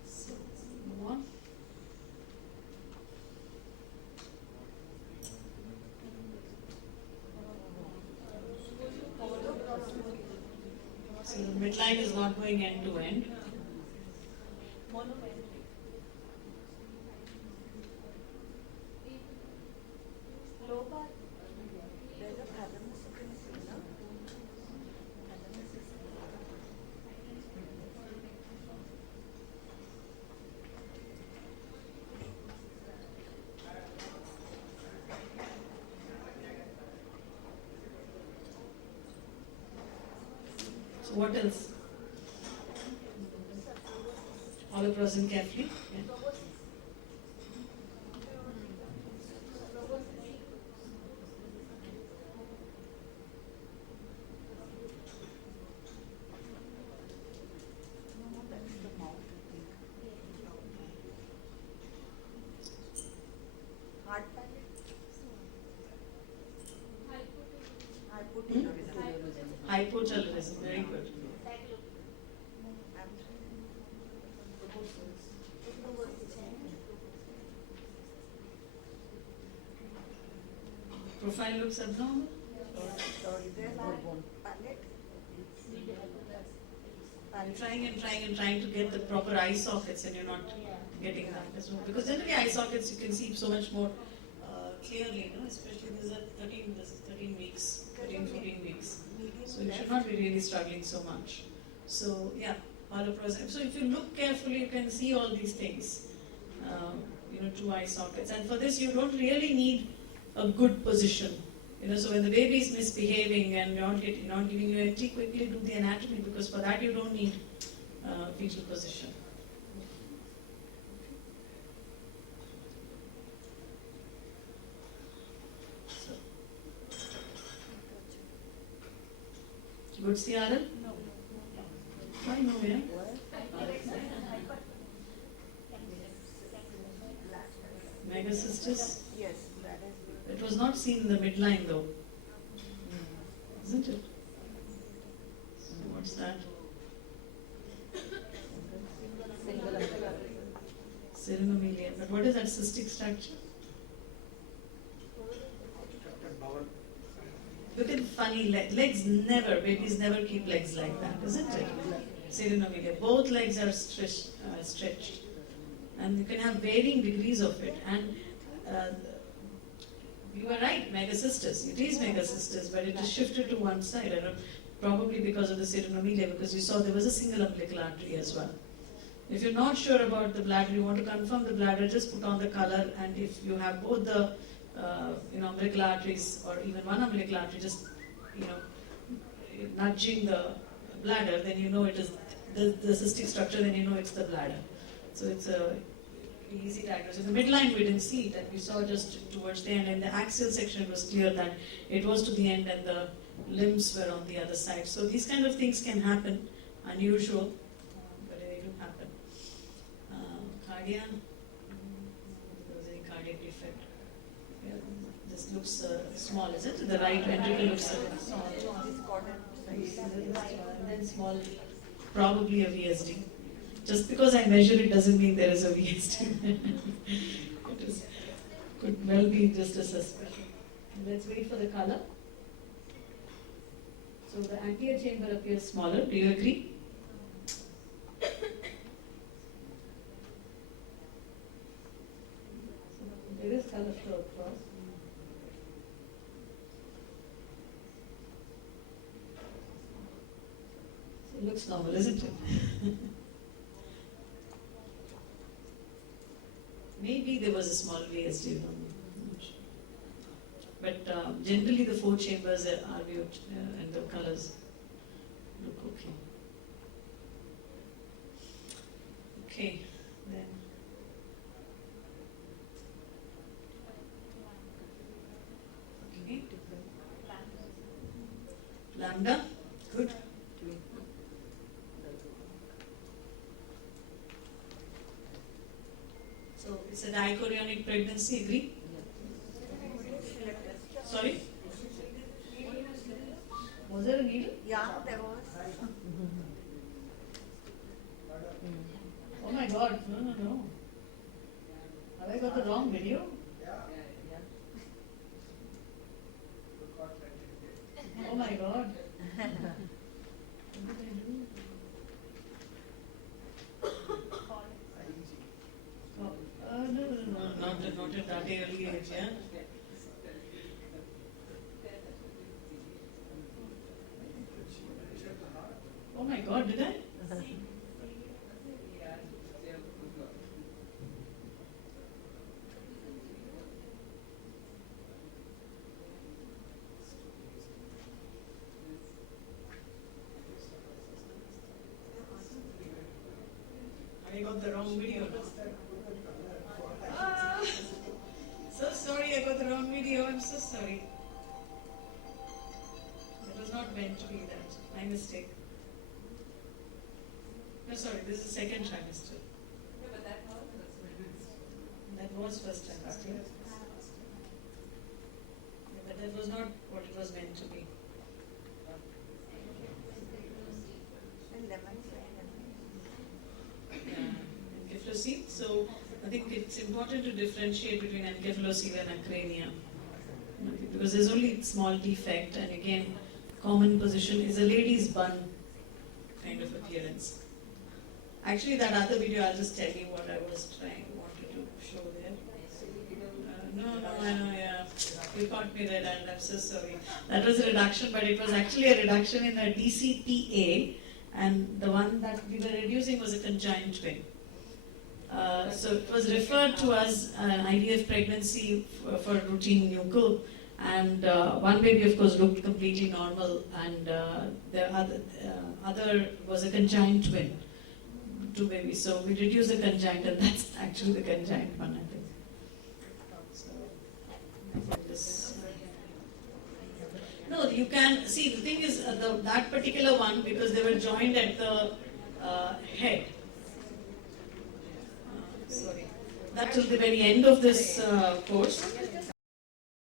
So, move on. So the midline is not going end to end. So what else? All present carefully. Yeah. Hypothyroidism, very good. Profile looks abnormal? You're trying to get the proper eye sockets and you're not getting that as well. Because generally eye sockets you can see so much more clearly, especially this is 13 weeks, 14 weeks. So you should not be really struggling so much. So yeah, holoprosm. So if you look carefully, you can see all these things. 2 eye sockets. And for this, you don't really need a good position. So when the baby is misbehaving and not giving you a tea, quickly do the anatomy because for that you don't need fetal position. So. Good CRL? No. Why no, yeah? Megacystis? Yes. It was not seen in the midline though. Isn't it? So what's that? Serinomelia. But what is that cystic structure? Look at funny legs. Babies never keep legs like that, isn't it? Serinomelia. Both legs are stretched. And you can have varying degrees of it. And you are right, megacystis. It is megacystis, but it is shifted to one side. Probably because of the serinomelia, because you saw there was a single umbilical artery as well. If you're not sure about the bladder, you want to confirm the bladder, just put on the color, and if you have both the umbilical arteries or even one umbilical artery, just nudging the bladder, then you know it is the cystic structure, then you know it's the bladder. So it's a easy diagnosis. In the midline we didn't see it, and we saw just towards the end. In the axial section it was clear that it was to the end and the limbs were on the other side. So these kind of things can happen, unusual, but they do happen. Cardia, there was any This looks small, is it? The right ventricle looks small. And then small, probably a VSD. Just because I measure it doesn't mean there is a VSD. Could well be just a suspicion. Let's wait for the color. So the anterior chamber appears smaller. Do you agree? So there is color flow across. So it looks normal, isn't it? Maybe there was a small VSD. I'm not sure. But generally the 4 chambers are viewed and the colors look okay. Okay, then. Okay. Lambda, good. So it's a dichorionic pregnancy, agree? Sorry? Was there a needle? Yeah, there was. Oh my god, no. Have I got the wrong video? Oh my god. What did I do? Oh, no, not at that early age, yeah? Oh my god, did I? I got the wrong video. Ah, so sorry, I got the wrong video. I'm so sorry. It was not meant to be that. My mistake. No, sorry, this is second trimester. That was first trimester. Yeah, but that was not what it was meant to be. Encephalocele. So I think it's important to differentiate between encephalocele and acrania, because there's only small defect, and again, common position is a lady's bun kind of appearance. Actually, that other video, I'll just tell you what I wanted to show there. No, I know, yeah. You caught me red and I'm so sorry. That was a reduction, but it was actually a reduction in a DCPA, and the one that we were reducing was a conjoined twin. So it was referred to as an IVF pregnancy for routine Nuchal, and one baby of course looked completely normal, and the other was a conjoined twin, 2 babies. So we reduced the conjoined, and that's actually the conjoined one, I think. So, no, you can see, the thing is that particular one, because they were joined at the head. Sorry, that till the very end of this course.